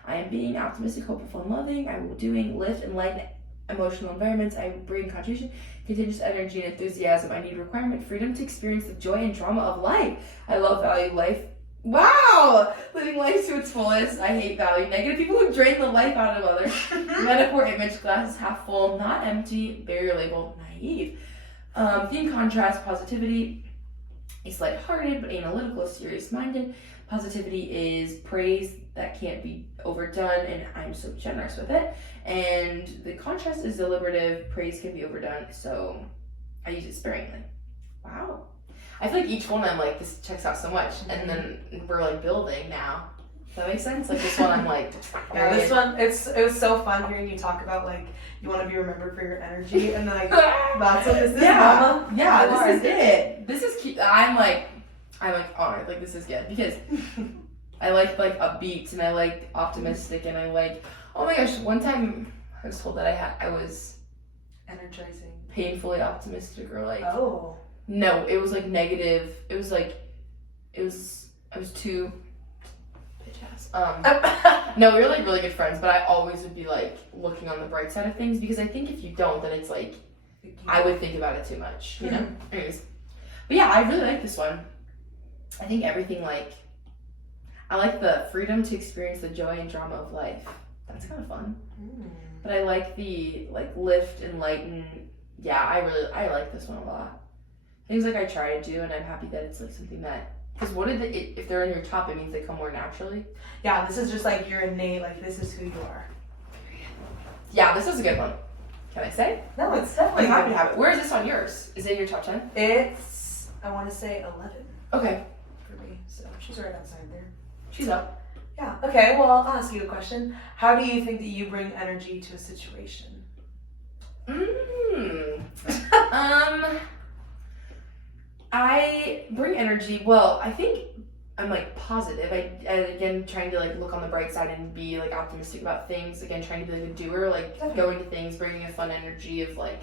I am being optimistic, hopeful, fun loving. I will doing lift and lighten emotional environments. I bring contribution, contagious energy and enthusiasm. I need requirement, freedom to experience the joy and drama of life. I love value life. Wow! Living life to its fullest. I hate value negative people who drain the life out of others. Metaphor image, glass is half full, not empty. Barrier label, naive. Theme contrast, positivity is lighthearted but analytical, serious-minded. Positivity is praise that can't be overdone, and I'm so generous with it. And the contrast is deliberative, praise can be overdone, so I use it sparingly. Wow. I feel like each one I'm like, this checks out so much, and then we're like building now. Does that make sense? Like this one I'm like, yeah, this one it was so fun hearing you talk about like you want to be remembered for your energy, and then like that's what this is, Mama. Yeah, You this are. is it. This is cute. I'm like honored. Like this is good because I like upbeat and I like optimistic and I like. Oh my gosh! One time I was told that I was Energizing. painfully optimistic or like. Oh. No, it was like negative. It was like, I was too bitch ass. No, we were like really good friends, but I always would be like looking on the bright side of things because I think if you don't, then it's like, I would think about it too much, you know? Anyways. But yeah, I really like this one. I think everything like, I like the freedom to experience the joy and drama of life. That's kind of fun. But I like the like lift and lighten. Yeah, I like this one a lot. Things like I try to do, and I'm happy that it's like something that, because if they're in your top, it means they come more naturally. Yeah, this is just like your innate, like this is who you are. Yeah, this is a good one. Can I say? No, it's I'm definitely happy to have it. Where is this on yours? Is it in your top 10? It's, I want to say 11 Okay. for me, so she's right outside there. She's up. Yeah, okay, well, I'll ask you a question. How do you think that you bring energy to a situation? I bring energy. Well, I think I'm like positive. Again trying to like look on the bright side and be like optimistic about things. Again, trying to be like a doer, like going to things, bringing a fun energy of like,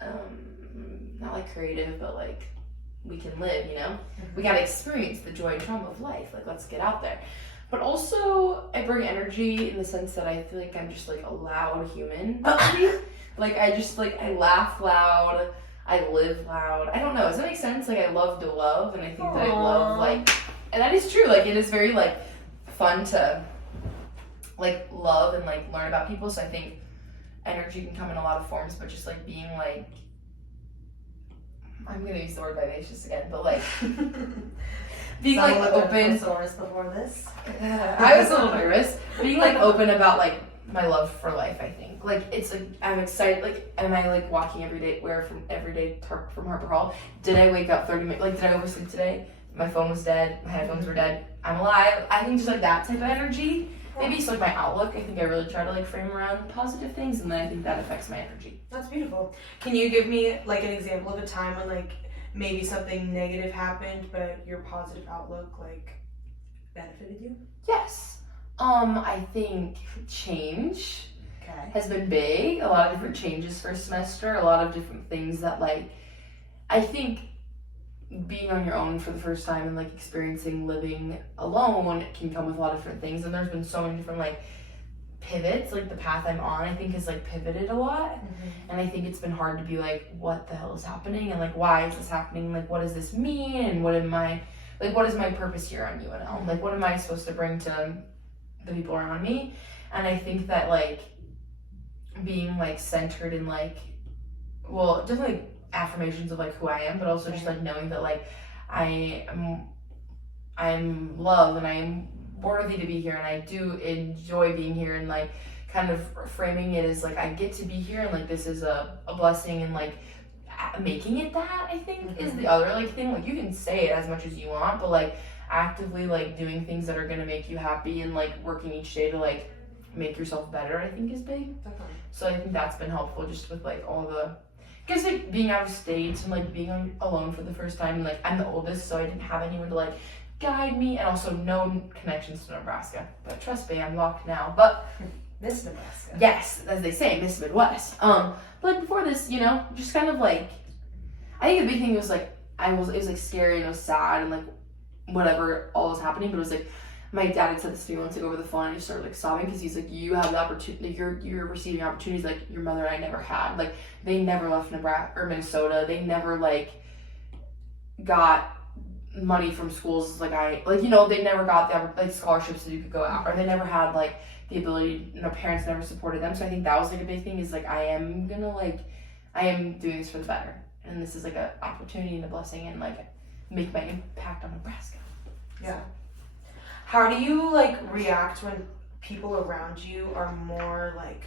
not like creative, but like we can live. You know, we gotta experience the joy and trauma of life. Like let's get out there. But also, I bring energy in the sense that I feel like I'm just like a loud human. Like I laugh loud. I live loud. I don't know. Does that make sense? Like I love to love, and I think that I love like, and that is true. Like it is very like fun to like love and like learn about people. So I think energy can come in a lot of forms, but just like being like, I'm gonna use the word vivacious again, but like being like open. Before this. I was a little nervous. Being like open about like my love for life, I think. Like it's like I'm excited. Like am I like walking every day from Harper Hall? Did I wake up 30 minutes? Like did I oversleep today? My phone was dead. My headphones were dead. I'm alive. I think just like that type of energy. Maybe it's like my outlook. I think I really try to like frame around positive things, and then I think that affects my energy. That's beautiful. Can you give me like an example of a time when like maybe something negative happened, but your positive outlook like benefited you? Yes. I think change Okay. has been big. A lot of different changes for a semester. A lot of different things that like, I think being on your own for the first time and like experiencing living alone can come with a lot of different things. And there's been so many different like pivots. Like the path I'm on, I think has like pivoted a lot. And I think it's been hard to be like, what the hell is happening? And like, why is this happening? Like, what does this mean? And what is my purpose here on UNL? Like, what am I supposed to bring to the people around me? And I think that like being like centered in like, well, definitely affirmations of like who I am, but also just like knowing that like I'm loved and I'm worthy to be here, and I do enjoy being here, and like kind of framing it as like I get to be here, and like this is a blessing, and like making it that, I think, is the other like thing. Like you can say it as much as you want, but like actively like doing things that are gonna make you happy and like working each day to like make yourself better, I think is big. Definitely. So I think that's been helpful, just with like all the, because like being out of state and like being alone for the first time, and like I'm the oldest, so I didn't have anyone to like guide me, and also no connections to Nebraska. But trust me, I'm locked now. But Miss Nebraska. yes, as they say, Miss Midwest. But like before this, you know, just kind of like, I think the big thing was like it was like scary and it was sad and like whatever all was happening, but it was like my dad had said this to me once like over the phone, and he started like sobbing because he's like, you have the opportunity, you're receiving opportunities like your mother and I never had. Like they never left Nebraska or Minnesota. They never like got money from schools like you know, they never got the like scholarships that you could go out, or they never had like the ability, you know, parents never supported them. So I think that was like a big thing, is like I am doing this for the better, and this is like an opportunity and a blessing, and like make my impact on Nebraska. Yeah. How do you like react when people around you are more like,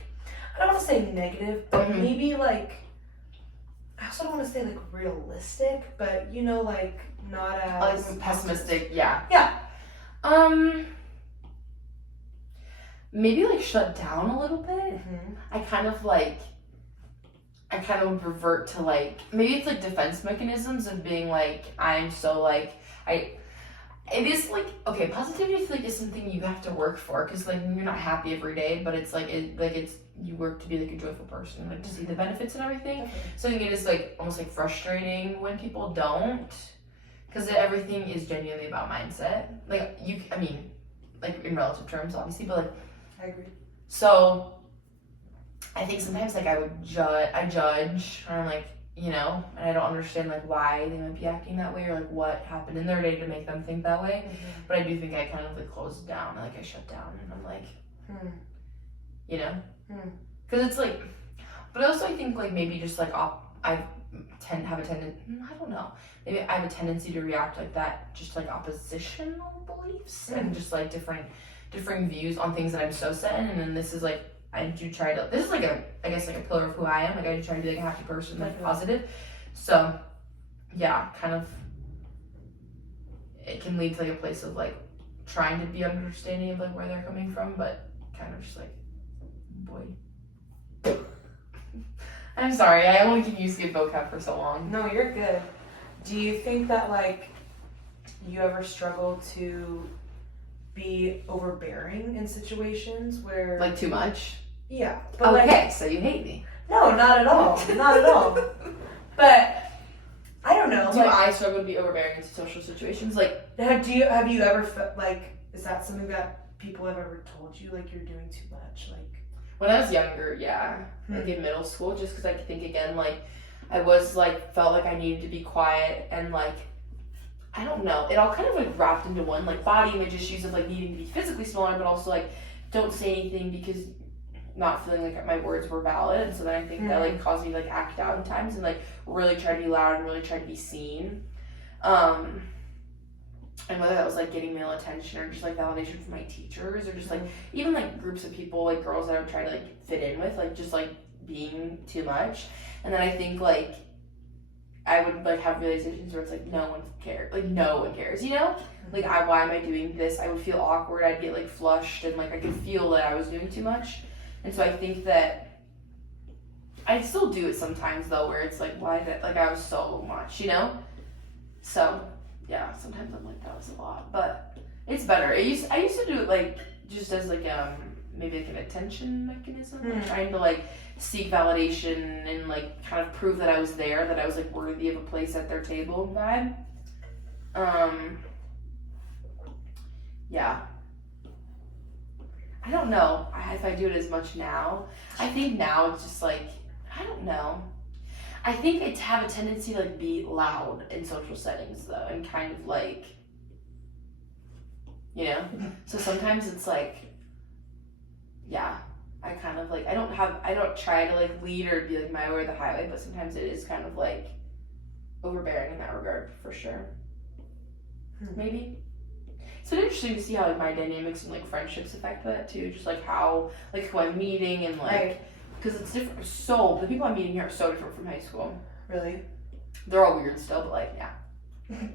I don't want to say negative, but maybe like, I also don't want to say like realistic, but you know, like not as Like pessimistic, yeah. Yeah. Maybe like shut down a little bit. I kind of revert to like, maybe it's like defense mechanisms of being like, I'm so like, it is like, okay, positivity I feel like is something you have to work for, because like you're not happy every day, but it's like, you work to be like a joyful person, like to see the benefits and everything. So I think it is like almost like frustrating when people don't, because everything is genuinely about mindset. Like like in relative terms obviously, but like, I agree. so I think sometimes like I judge, or I'm like, you know, and I don't understand like why they might be acting that way, or like what happened in their day to make them think that way. But I do think I kind of like closed down, like I shut down, and I'm like, you know, because it's like, but also I think like maybe just like I have a tendency, I don't know, maybe I have a tendency to react like that, just like oppositional beliefs and just like different views on things that I'm so set in. And then this is like, I do try to, this is like I guess like a pillar of who I am. Like I do try to be like a happy person, like positive. So yeah, kind of, it can lead to like a place of like trying to be understanding of like where they're coming from, but kind of just like, boy. I'm sorry, I only can use good vocab for so long. No, you're good. Do you think that like you ever struggle to be overbearing in situations where Like too much? Yeah. But okay, like, so you hate me. no, not at all. Not at all. But I don't know. Do like, I struggle to be overbearing in social situations? Like, have you ever felt like, is that something that people have ever told you, like you're doing too much? Like when I was younger, yeah, like in middle school, just because I think again, like I was like felt like I needed to be quiet, and like I don't know, it all kind of like wrapped into one, like body image issues of like needing to be physically smaller, but also like don't say anything because not feeling like my words were valid. And so then I think that like caused me to like act out in times and like really try to be loud and really try to be seen. And whether that was like getting male attention or just like validation from my teachers, or just like even like groups of people, like girls that I would try to like fit in with, like just like being too much. And then I think like I would like have realizations where it's like no one cares, you know? Like why am I doing this? I would feel awkward, I'd get like flushed, and like I could feel that I was doing too much. And so I think that I still do it sometimes though, where it's like why that, like I was so much, you know? So yeah, sometimes I'm like that was a lot, but it's better. I used to do it like just as like maybe like an attention mechanism, like trying to like seek validation and like kind of prove that I was there, that I was like worthy of a place at their table vibe. Yeah. I don't know if I do it as much now. I think now it's just like, I don't know. I think I have a tendency to like be loud in social settings though, and kind of like, you know? So sometimes it's like, yeah, I kind of like, I don't try to like lead or be like my way or the highway, but sometimes it is kind of like overbearing in that regard for sure. maybe. It's been interesting to see how like my dynamics and like friendships affect that too. Just like how like who I'm meeting and like because it's different. So the people I'm meeting here are so different from high school. Really? They're all weird still, but like yeah.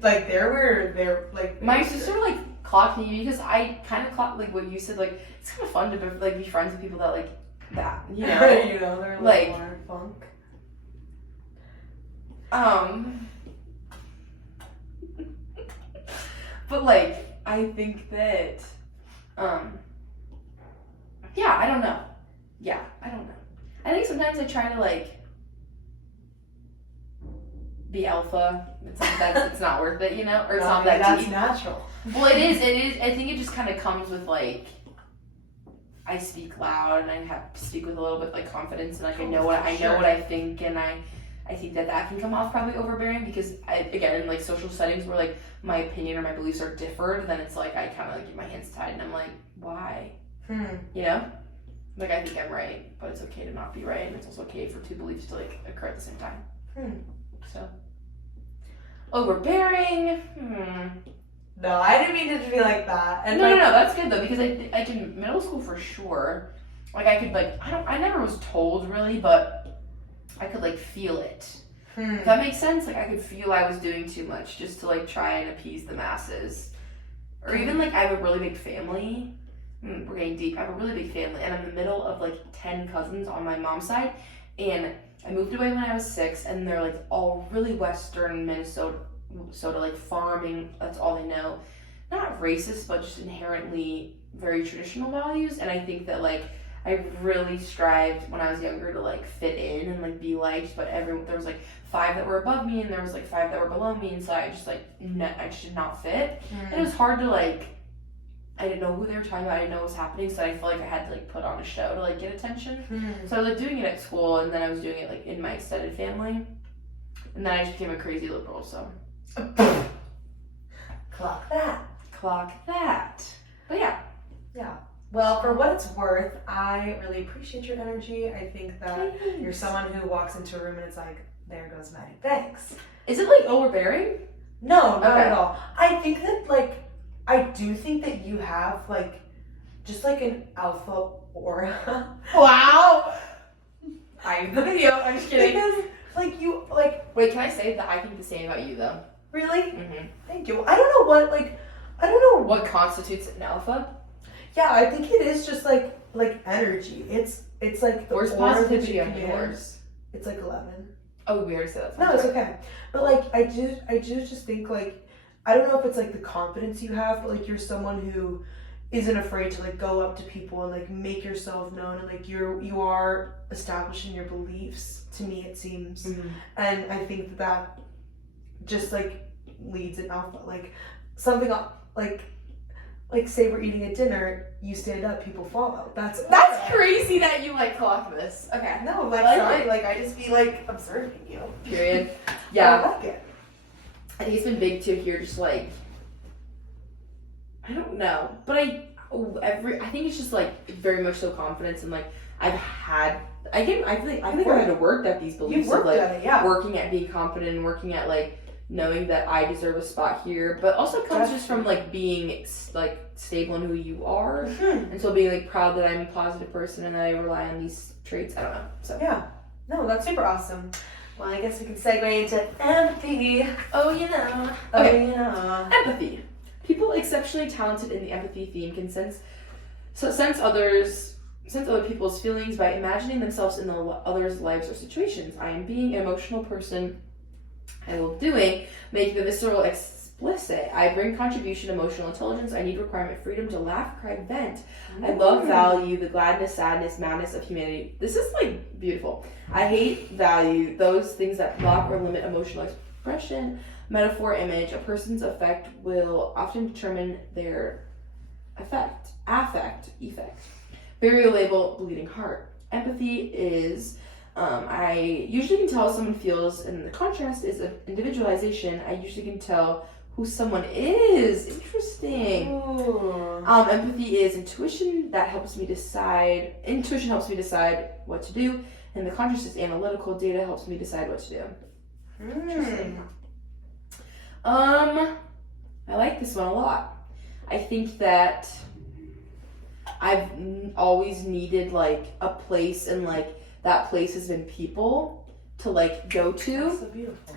Like they're weird. They're like My sister like clocked me because I kind of clocked like what you said. Like it's kind of fun to like be friends with people that like that. You know. You know, they're Like- more funk. But like I think that yeah, I don't know. Yeah, I don't know. I think sometimes I try to like be alpha. It's like that's it's not worth it, you know? Or it's not that that's deep. natural. Well, it is. I think it just kind of comes with like I speak loud and I speak with a little bit like confidence and like I know what I think and I think that can come off probably overbearing because again in like social settings where like my opinion or my beliefs are differed, then it's like I kind of like get my hands tied and I'm like, why? You know? Like I think I'm right, but it's okay to not be right, and it's also okay for two beliefs to like occur at the same time. So overbearing. No, I didn't mean it to be like that. And No, that's good though because I did middle school for sure. Like I could like I never was told really, but I could like feel it. If that makes sense, like I could feel I was doing too much just to like try and appease the masses, or even like I have a really big family. We're getting deep. I have a really big family, and I'm in the middle of like 10 cousins on my mom's side, and I moved away when I was 6, and they're like all really Western Minnesota, like farming. That's all they know. Not racist, but just inherently very traditional values, and I think that like I really strived when I was younger to like fit in and like be liked, but there was like 5 that were above me and there was like 5 that were below me, and so I just like I just did not fit. And it was hard to like I didn't know who they were talking about, I didn't know what was happening, so I felt like I had to like put on a show to like get attention. So I was like doing it at school, and then I was doing it like in my extended family, and then I just became a crazy liberal. So Clock that. But yeah. Well, for what it's worth, I really appreciate your energy. I think that you're someone who walks into a room and it's like, there goes Maddie. Thanks. Is it like overbearing? No, not Okay. at all. I think that like I do think that you have like just like an alpha aura. Wow. I'm the video. I'm just kidding. Because like you like Wait, can I say that I think the same about you though? really? Mm-hmm. Thank you. I don't know what like I don't know What constitutes an alpha? Yeah, I think it is just like energy. It's like the Where's aura that positivity you on command. yours? It's like 11. Oh, we already said that. No, it's okay. But like I do just think like I don't know if it's like the confidence you have, but like you're someone who isn't afraid to like go up to people and like make yourself known, and like you are establishing your beliefs, to me it seems. And I think that just like leads an alpha. Like something like say we're eating at dinner, you stand up, people follow. That's crazy that you like clock this. Okay. No, like I like sorry, it. like I just be like observing you. Period. I Yeah. like it. I think it's been big to hear just like I don't know, but I think it's just like very much so confidence, and like I feel like I've had to work at these beliefs You've of worked like at it, yeah. working at being confident and working at like knowing that I deserve a spot here, but also comes just from like being like stable in who you are, and so being like proud that I'm a positive person and that I rely on these traits. I don't know. So Yeah. No, that's super awesome. Well, I guess we can segue into empathy. oh, you know. Oh, Okay. yeah. Empathy. People exceptionally talented in the empathy theme can sense other people's feelings by imagining themselves in the others' lives or situations. I am being an emotional person. I will doing, making the visceral explicit. I bring contribution, emotional intelligence. I need requirement, freedom to laugh, cry, vent. I love, value the gladness, sadness, madness of humanity. This is like beautiful. I hate, value those things that block or limit emotional expression. Metaphor, image. A person's effect will often determine their effect. Effect. Burial label, bleeding heart. Empathy is I usually can tell how someone feels, and the contrast is of individualization. I usually can tell who someone is. Interesting. Ooh. Empathy is intuition helps me decide what to do, and the contrast is analytical. Data helps me decide what to do. Interesting. I like this one a lot. I think that I've always needed like a place, and like that place has been people to like go to. That's so beautiful.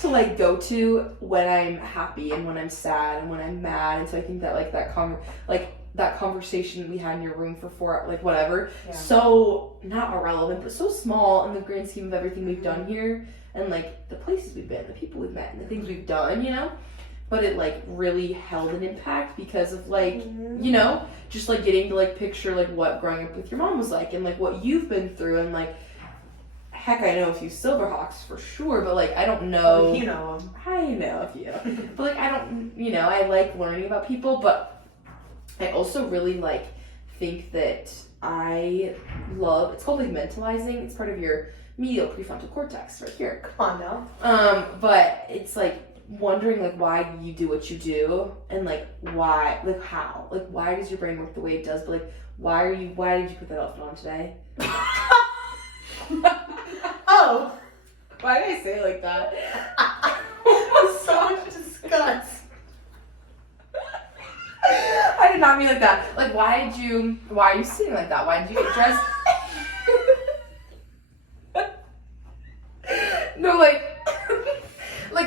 To like go to when I'm happy and when I'm sad and when I'm mad. And so I think that like that conversation we had in your room for 4 like whatever, so not irrelevant but so small in the grand scheme of everything we've done here, and like the places we've been, the people we've met, and the things we've done, you know, but it like really held an impact because of like, you know, just like getting to like picture like what growing up with your mom was like, and like what you've been through, and like heck, I know a few Silverhawks for sure, but like I don't know. Well, you know them. I know a few, but like I don't, you know, I like learning about people, but I also really like think that I love. It's called like mentalizing. It's part of your medial prefrontal cortex right here. Come on now. But it's like wondering like why you do what you do, and like why, like how, like why does your brain work the way it does, but like why did you put that outfit on today? Oh, Why did I say it like that? so much disgust. I did not mean like that. Like why are you sitting like that? Why did you get dressed? No, like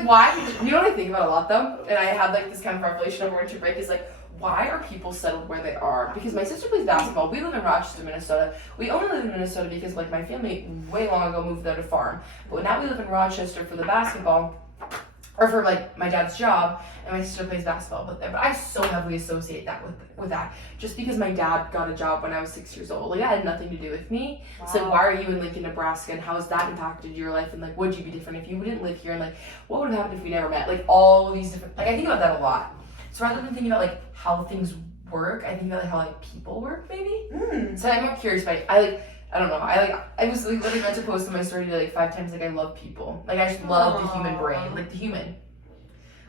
why? You know what I think about a lot though? And I had like this kind of revelation over winter break is like, why are people settled where they are? Because my sister plays basketball. We live in Rochester, Minnesota. We only live in Minnesota because like my family way long ago moved there to farm. But now we live in Rochester for the basketball, or for like my dad's job, and my sister plays basketball. But I so heavily associate that with that, just because my dad got a job when I was 6 years old. Like that had nothing to do with me. Wow. So like, why are you in Lincoln, Nebraska, and how has that impacted your life? And like, would you be different if you didn't live here? And like, what would have happened if we never met? Like all of these different. Like I think about that a lot. So rather than thinking about like how things work, I think about like how like people work maybe. So I'm more curious about I don't know. I was like literally meant to post on my story today like 5 times like I love people. Like I just love the human brain, like the human,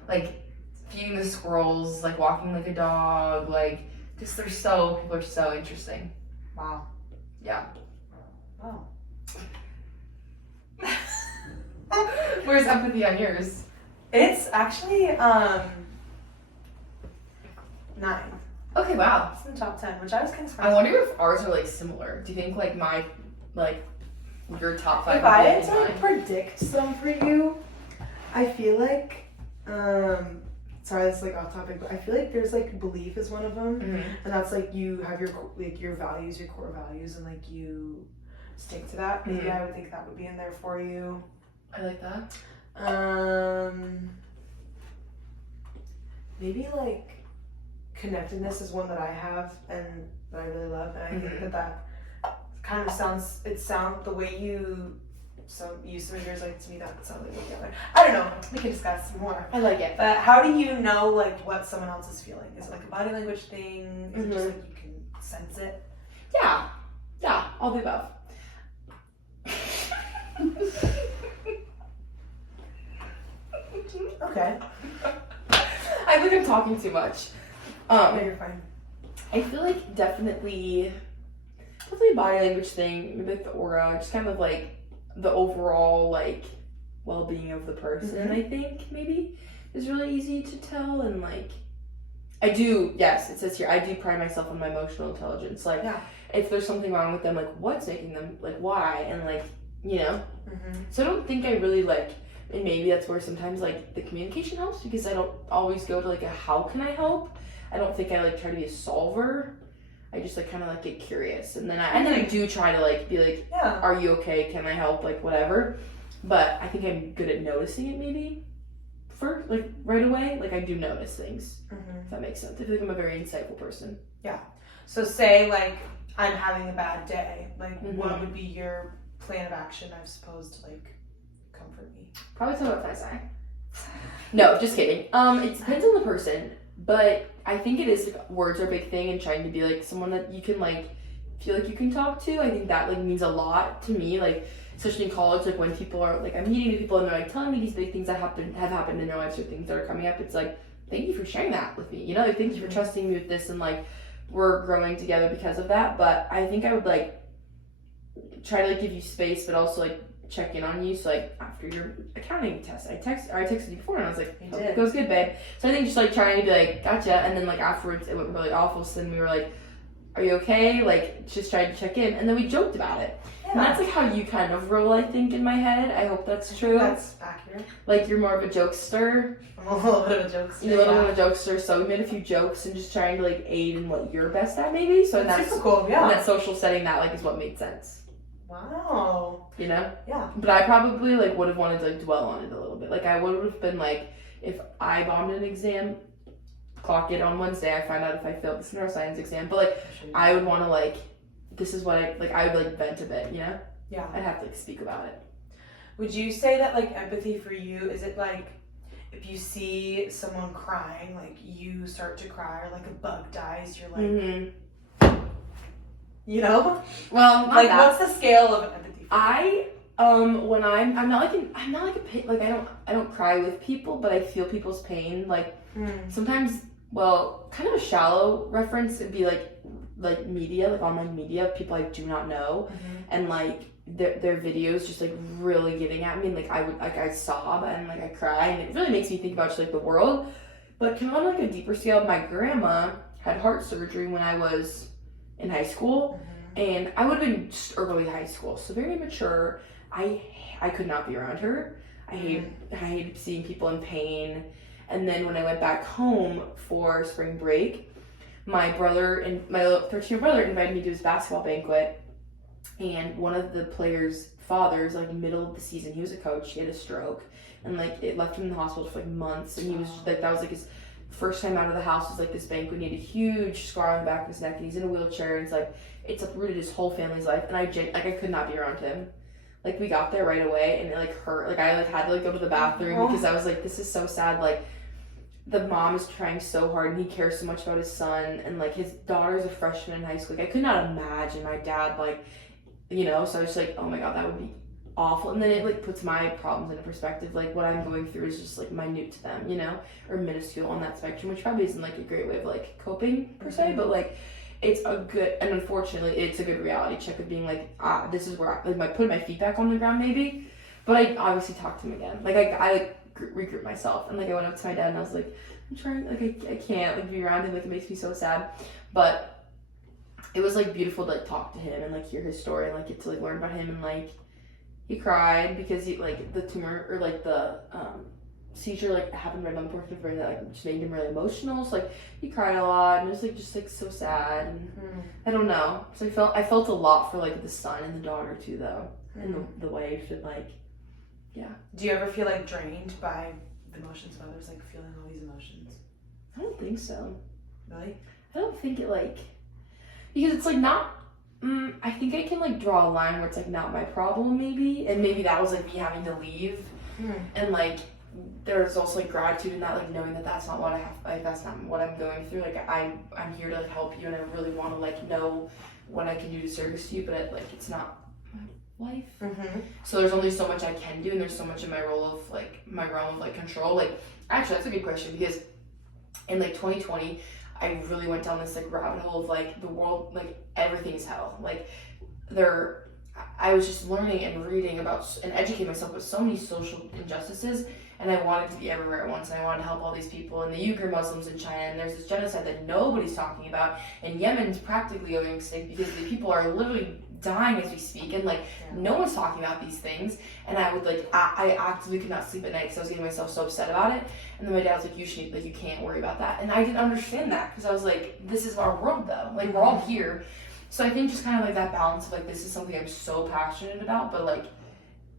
like feeding the squirrels, like walking like a dog, like just people are so interesting. Wow. Yeah. Wow. Where's empathy on yours? It's actually 9. Okay, wow. It's in the top 10, which I was kind of surprised. I wonder if ours are like similar. Do you think like your top 5? If I had to like predict some for you, I feel like sorry, this is like off topic, but I feel like there's like belief is one of them, and that's like you have your values, your core values, and like you stick to that. Maybe I would think that would be in there for you. I like that. Maybe like connectedness is one that I have and that I really love, and I think that kind of sounds the way you use some of yours, like to me that sounds like together. I don't know, we can discuss more. I like it. But how do you know like what someone else is feeling? Is it like a body language thing? Is it just like you can sense it? Yeah, all the above. Okay. I think I'm talking too much. No, you're fine. I feel like definitely body language thing, maybe like the aura, just kind of like the overall like well-being of the person. I think maybe is really easy to tell, and like it says here I do pride myself on my emotional intelligence. Like if there's something wrong with them, like what's making them, like why, and like you know. So I don't think I really like. And maybe that's where sometimes like the communication helps, because I don't always go to like a how can I help. I don't think I like try to be a solver. I just like kind of like get curious, and then I do try to like be like, are you okay? Can I help? Like whatever. But I think I'm good at noticing it maybe for like right away. Like I do notice things. If that makes sense. I feel like I'm a very insightful person. Yeah. So say like I'm having a bad day. Like what would be your plan of action, I suppose, to like comfort me? Probably tell what I say. No, just kidding. It depends on the person, but I think it is like words are a big thing, and trying to be like someone that you can like feel like you can talk to. I think that like means a lot to me, like especially in college, like when people are like I'm meeting new people and they're like telling me these big things that have happened in their lives or things that are coming up. It's like, thank you for sharing that with me, you know, like thank you for trusting me with this, and like we're growing together because of that. But I think I would like try to like give you space, but also like check in on you. So like after your accounting test, I texted you before and I was like, You hope did. it goes good, babe. So I think just like trying to be like, gotcha, and then like afterwards it went really awful. So then we were like, are you okay? Like just tried to check in, and then we joked about it. And that's like how you kind of roll, I think, in my head. I hope that's true. That's accurate. Like you're more of a jokester. I'm a little bit of a jokester. You're a little bit of a jokester, so we made a few jokes and just trying to like aid in what you're best at, maybe. So That's that's super cool. in Yeah. that social setting, that like is what made sense. Wow. You know? Yeah. But I probably like would have wanted to like dwell on it a little bit. Like I would have been like, if I bombed an exam, clock it on Wednesday. I find out if I failed this neuroscience exam. But like I would want to like, this is what I would like vent a bit. You know? Yeah. I'd have to like speak about it. Would you say that like empathy for you, is it like if you see someone crying, like you start to cry, or like a bug dies, you're like, Mm-hmm. you know? Well, not Like that. what's the scale of empathy for you? When I'm not like a pain, like I don't cry with people, but I feel people's pain. Like sometimes, well, kind of a shallow reference would be like media, like online media, people I do not know, and like their videos just like really getting at me, and like I sob and like I cry, and it really makes me think about just like the world. But kind of on like a deeper scale, my grandma had heart surgery when I was in high school, and I would have been just early high school, so very immature. I could not be around her. I hated seeing people in pain. And then when I went back home for spring break, my brother and my 13-year brother invited me to his basketball banquet, and one of the players' fathers, like middle of the season, he was a coach, he had a stroke, and like it left him in the hospital for like months, and he was like, that was like his first time out of the house, was like this banquet, and he had a huge scar on the back of his neck, and he's in a wheelchair, and it's uprooted his whole family's life, and I could not be around him. Like we got there right away, and it like hurt, like I like had to like go to the bathroom because I was like, this is so sad. Like the mom is trying so hard, and he cares so much about his son, and like his daughter's a freshman in high school. Like I could not imagine my dad, like, you know, so I was just like, oh my god, that would be awful. And then it like puts my problems into perspective. Like what I'm going through is just like minute to them, you know, or minuscule on that spectrum, which probably isn't like a great way of like coping per se, but like it's a good, and unfortunately it's a good reality check of being like, this is where I like putting my feet back on the ground maybe. But I obviously talked to him again. Like I like regroup myself, and like I went up to my dad and I was like, I'm trying, like I can't like be around him, like it makes me so sad. But it was like beautiful to like talk to him and like hear his story and like get to like learn about him, and like he cried because he like the tumor or like the seizure like happened right on the portion of his brain that like just made him really emotional. So like he cried a lot, and it was like just like so sad, and I don't know. So I felt a lot for like the son and the daughter too though, and the wife, and like yeah. Do you ever feel like drained by the emotions of others, like feeling all these emotions? I don't think so. Really? I don't think it like, because it's like not, I think I can like draw a line where it's like not my problem maybe, and maybe that was like me having to leave, and like there's also like gratitude in that, like knowing that that's not what I have, like that's not what I'm going through, like I'm here to like help you, and I really want to like know what I can do to service you, but like it's not my life. So there's only so much I can do, and there's so much in my role of like my realm of like control. Like actually that's a good question, because in like 2020 I really went down this like rabbit hole of like the world, like everything's hell. Like I was just learning and reading about and educating myself about so many social injustices, and I wanted to be everywhere at once, and I wanted to help all these people, and the Uyghur Muslims in China, and there's this genocide that nobody's talking about, and Yemen's practically going extinct because the people are literally dying as we speak, and like no one's talking about these things. And I would like I actively could not sleep at night because I was getting myself so upset about it. And then my dad was like, you can't worry about that, and I didn't understand that because I was like, this is our world though, like we're all here. So I think just kind of like that balance of like, this is something I'm so passionate about, but like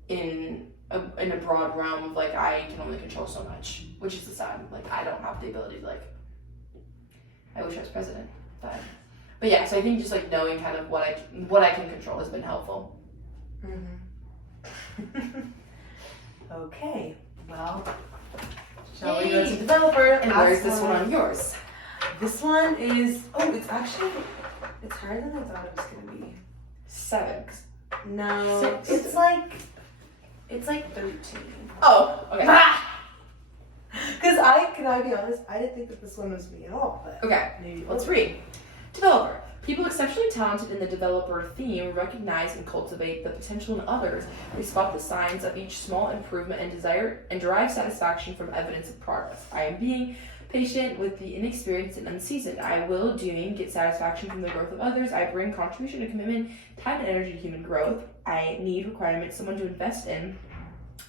in a broad realm of like I can only control so much, which is the side like I don't have the ability to like, I wish I was president, but yeah, so I think just like knowing kind of what I can control has been helpful. Okay, well, shall we go to developer? And where's this one on yours? This one is, it's harder than I thought it was gonna be. 7. No, 6. it's like 13. Oh, okay. Because can I be honest, I didn't think that this one was me at all, but Okay, maybe let's read. Developer. People exceptionally talented in the developer theme recognize and cultivate the potential in others. They spot the signs of each small improvement and desire and derive satisfaction from evidence of progress. I am being patient with the inexperienced and unseasoned. I will doing get satisfaction from the growth of others. I bring contribution and commitment, time and energy to human growth. I need requirements, someone to invest in.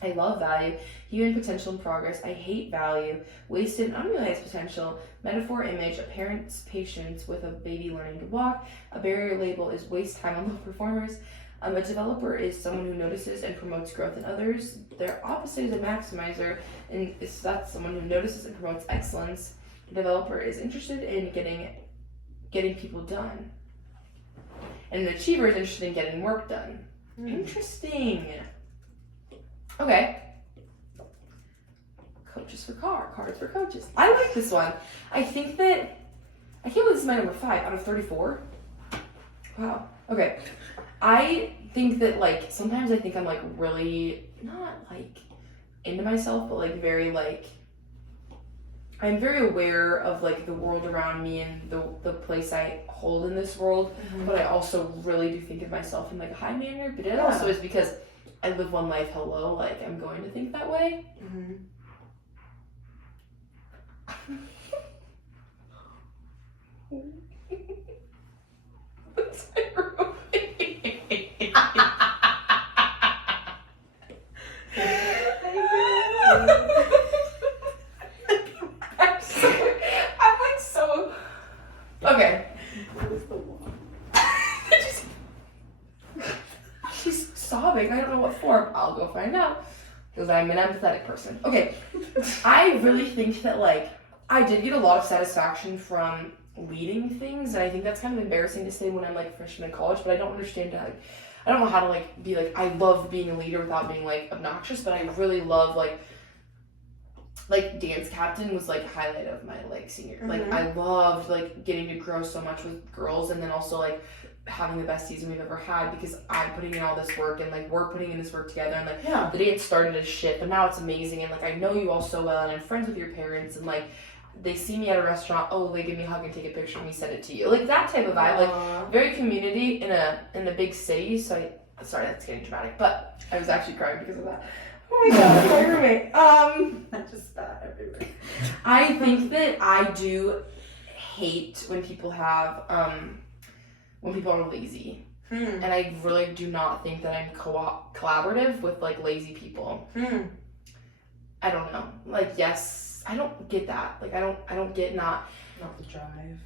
I love value, human potential and progress. I hate value, wasted and unrealized potential. Metaphor, image, a parent's patience with a baby learning to walk. A barrier label is waste time on low performers. A developer is someone who notices and promotes growth in others. Their opposite is a maximizer, and that's someone who notices and promotes excellence. The developer is interested in getting people done. And an achiever is interested in getting work done. Interesting. Okay. Coaches for cards for coaches. I like this one. I can't believe this is my number 5 out of 34. Wow. Okay. I think that, like, sometimes I think I'm, like, really, not, like, into myself, but, like, very, like, I'm very aware of, like, the world around me and the place I hold in this world, but I also really do think of myself in, like, a high manner, but it also is because I live one life, hello, like, I'm going to think that way. What's my I'm like so... Okay. She's sobbing. I don't know what for. I'll go find out. Because I'm an empathetic person. Okay. I really think that, like, I did get a lot of satisfaction from leading things. And I think that's kind of embarrassing to say when I'm, like, a freshman in college. But I don't understand how, like, I don't know how to, like, be, like, I love being a leader without being, like, obnoxious. But I really love, like, dance captain was, like, highlight of my, like, senior. Like, I loved, like, getting to grow so much with girls. And then also, like, having the best season we've ever had because I'm putting in all this work and, like, we're putting in this work together. And, like, the dance started as shit, but now it's amazing. And, like, I know you all so well and I'm friends with your parents. And, like, they see me at a restaurant, oh, they give me a hug and take a picture of me, send it to you. Like, that type of vibe. Like, very community in a big city. So, sorry, that's getting dramatic, but I was actually crying because of that. Oh my god, my roommate. I just spat everywhere. I think that I do hate when people have, when people are lazy. And I really do not think that I'm collaborative with, like, lazy people. I don't know. Like, yes, I don't get that. Like, I don't get not the drive.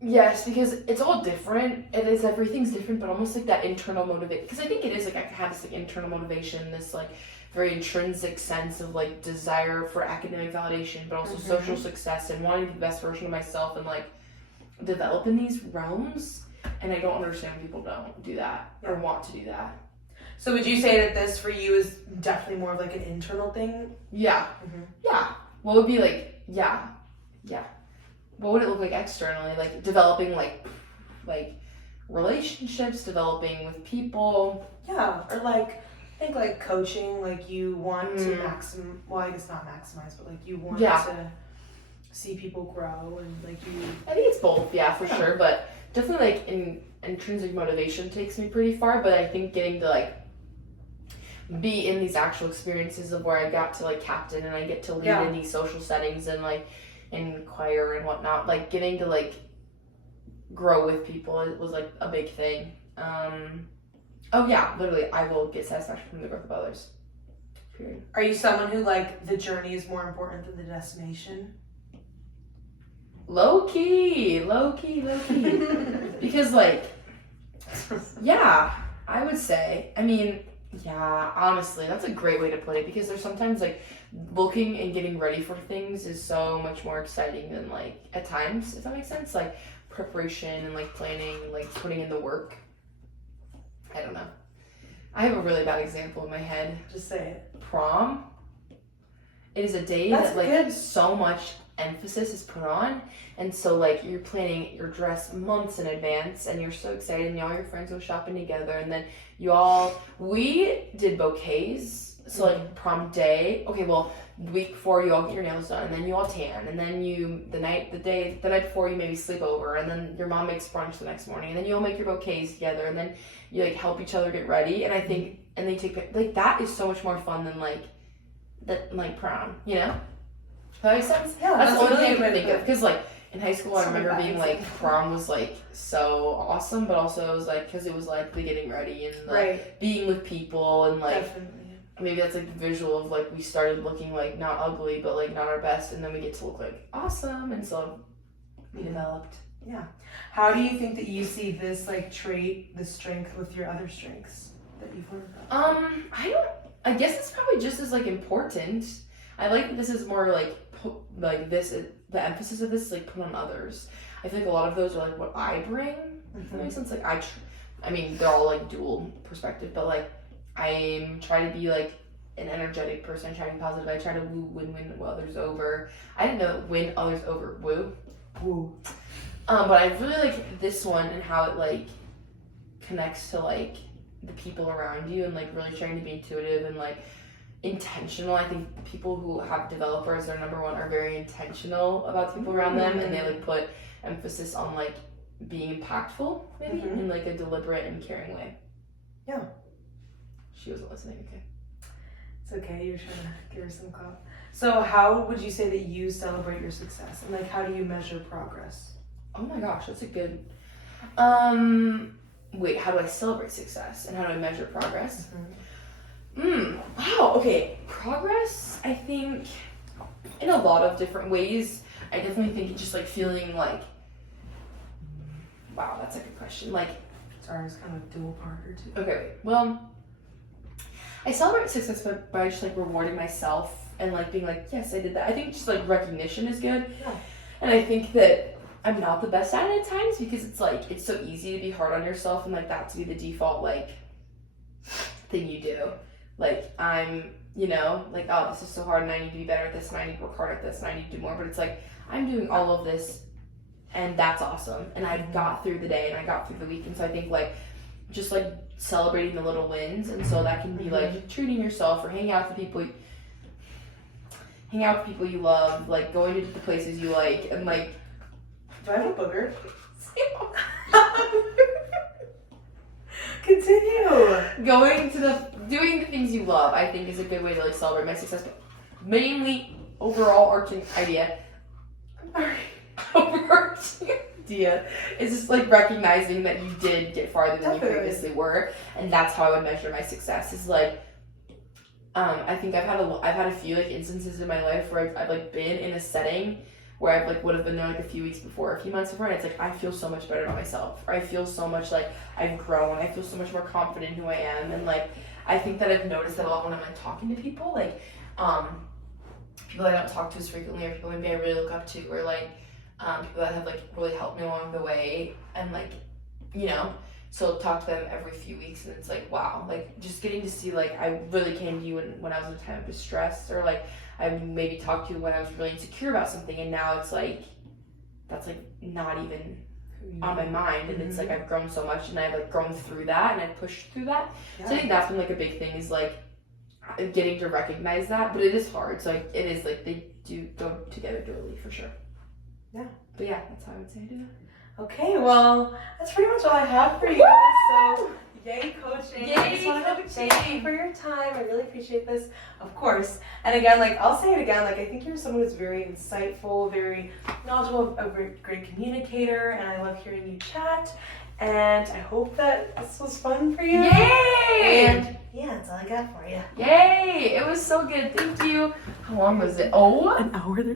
Yes, because it's all different. Everything's different, but almost like that internal motivation. Because I think it is, like, I have this, like, internal motivation, this, like, very intrinsic sense of, like, desire for academic validation, but also social success and wanting to be the best version of myself and, like, develop in these realms. And I don't understand when people don't do that or want to do that. So would you say that this for you is definitely more of, like, an internal thing? Yeah. Yeah. What would be, like, yeah. What would it look like externally? Like, developing, like relationships, developing with people. Yeah, or, like, I think, like, coaching, like, you want to well, I guess not maximize, but, like, you want to see people grow and, like, you... I think it's both, for sure, but definitely, like, intrinsic motivation takes me pretty far, but I think getting to, like, be in these actual experiences of where I got to, like, captain and I get to lead in these social settings and, like, in choir and whatnot, like, getting to, like, grow with people, it was, like, a big thing. Literally, I will get satisfaction from the growth of others. Period. Are you someone who, like, the journey is more important than the destination? Low key. Because, like, I would say, I mean, honestly, that's a great way to put it, because there's sometimes, like, looking and getting ready for things is so much more exciting than, like, at times, if that makes sense, like, preparation and, like, planning and, like, putting in the work. I don't know. I have a really bad example in my head. Just say it. Prom. It is a day that, like, so much emphasis is put on, and so, like, you're planning your dress months in advance and you're so excited and all your friends go shopping together, and then we did bouquets So like prom day, okay, well, the week before you all get your nails done, and then you all tan, and then you the night before you maybe sleep over, and then your mom makes brunch the next morning, and then you all make your bouquets together, and then you like help each other get ready. And I think and they take like that is so much more fun than like prom, you know? Does that make sense? Yeah, that's the only really thing I can good. think of, because like in high school I So remember bad. being like prom was like so awesome, but also it was like because it was like the getting ready and the Right. being with people, and like Definitely. maybe that's like the visual of like we started looking like not ugly but like not our best, and then we get to look like awesome, and so we developed. How do you think that you see this like trait, this strength, with your other strengths that you've learned about? I guess it's probably just as like important. I like that this is more like the emphasis of this is like put on others. I feel like a lot of those are like what I bring. If that makes sense. Like I mean they're all like dual perspective, but like I'm trying to be like an energetic person, trying to be positive. I try to win others over. I didn't know win others over woo. But I really like this one and how it like connects to like the people around you, and like really trying to be intuitive and like intentional. I think people who have developers, their number one, are very intentional about the people around them, and they like put emphasis on like being impactful, maybe in like a deliberate and caring way. Yeah. She wasn't listening. Okay. It's okay. You're trying to give her some clout. So, how would you say that you celebrate your success, and like how do you measure progress? Oh my gosh, that's a good. Wait, how do I celebrate success and how do I measure progress? Wow, okay. Progress, I think, in a lot of different ways. I definitely think it's just like feeling like, wow, that's a good question. Like, Sorry, it's kind of dual parter too. okay, wait. Well, I celebrate success by just like rewarding myself and like being like, yes, I did that. I think just like recognition is good. Yeah. And I think that I'm not the best at it at times, because it's like it's so easy to be hard on yourself and like that to be the default like thing you do. Like I'm, you know, like, oh, this is so hard and I need to be better at this and I need to work harder at this and I need to do more. But it's like I'm doing all of this and that's awesome. And I got through the day and I got through the week. And so I think like just like celebrating the little wins, and so that can be like treating yourself or hanging out with people you love, like going to the places you like, and like Do I have a booger? Continue. doing the things you love, I think is a good way to like celebrate my success. But mainly overarching idea is just like recognizing that you did get farther than you previously were, and that's how I would measure my success. Is like I think I've had a few like instances in my life where I've like been in a setting where I've like would have been there like a few weeks before, a few months before, and it's like I feel so much better about myself, or I feel so much like I've grown, I feel so much more confident in who I am. And like I think that I've noticed that a lot when I'm like talking to people, like people I don't talk to as frequently, or people maybe I really look up to, or like people that have like really helped me along the way, and like, you know, so I'll talk to them every few weeks, and it's like, wow, like just getting to see like I really came to you when I was in a time of distress, or like I maybe talked to you when I was really insecure about something, and now it's like that's like not even on my mind, and it's like I've grown so much, and I've like grown through that, and I've pushed through that. So I think that's been like a big thing, is like getting to recognize that, but it is hard. So like, it is like they do go together dually for sure. Yeah. But yeah, that's how I would say I do that. Okay, well, that's pretty much all I have for you. So, yay coaching. Yay, I just want to thank you coaching. for your time. I really appreciate this, of course. And again, like, I'll say it again, like, I think you're someone who's very insightful, very knowledgeable, a great communicator, and I love hearing you chat. And I hope that this was fun for you. Yay! And yeah, that's all I got for you. Yay! It was so good. Thank you. How long was it? Oh, An hour 13.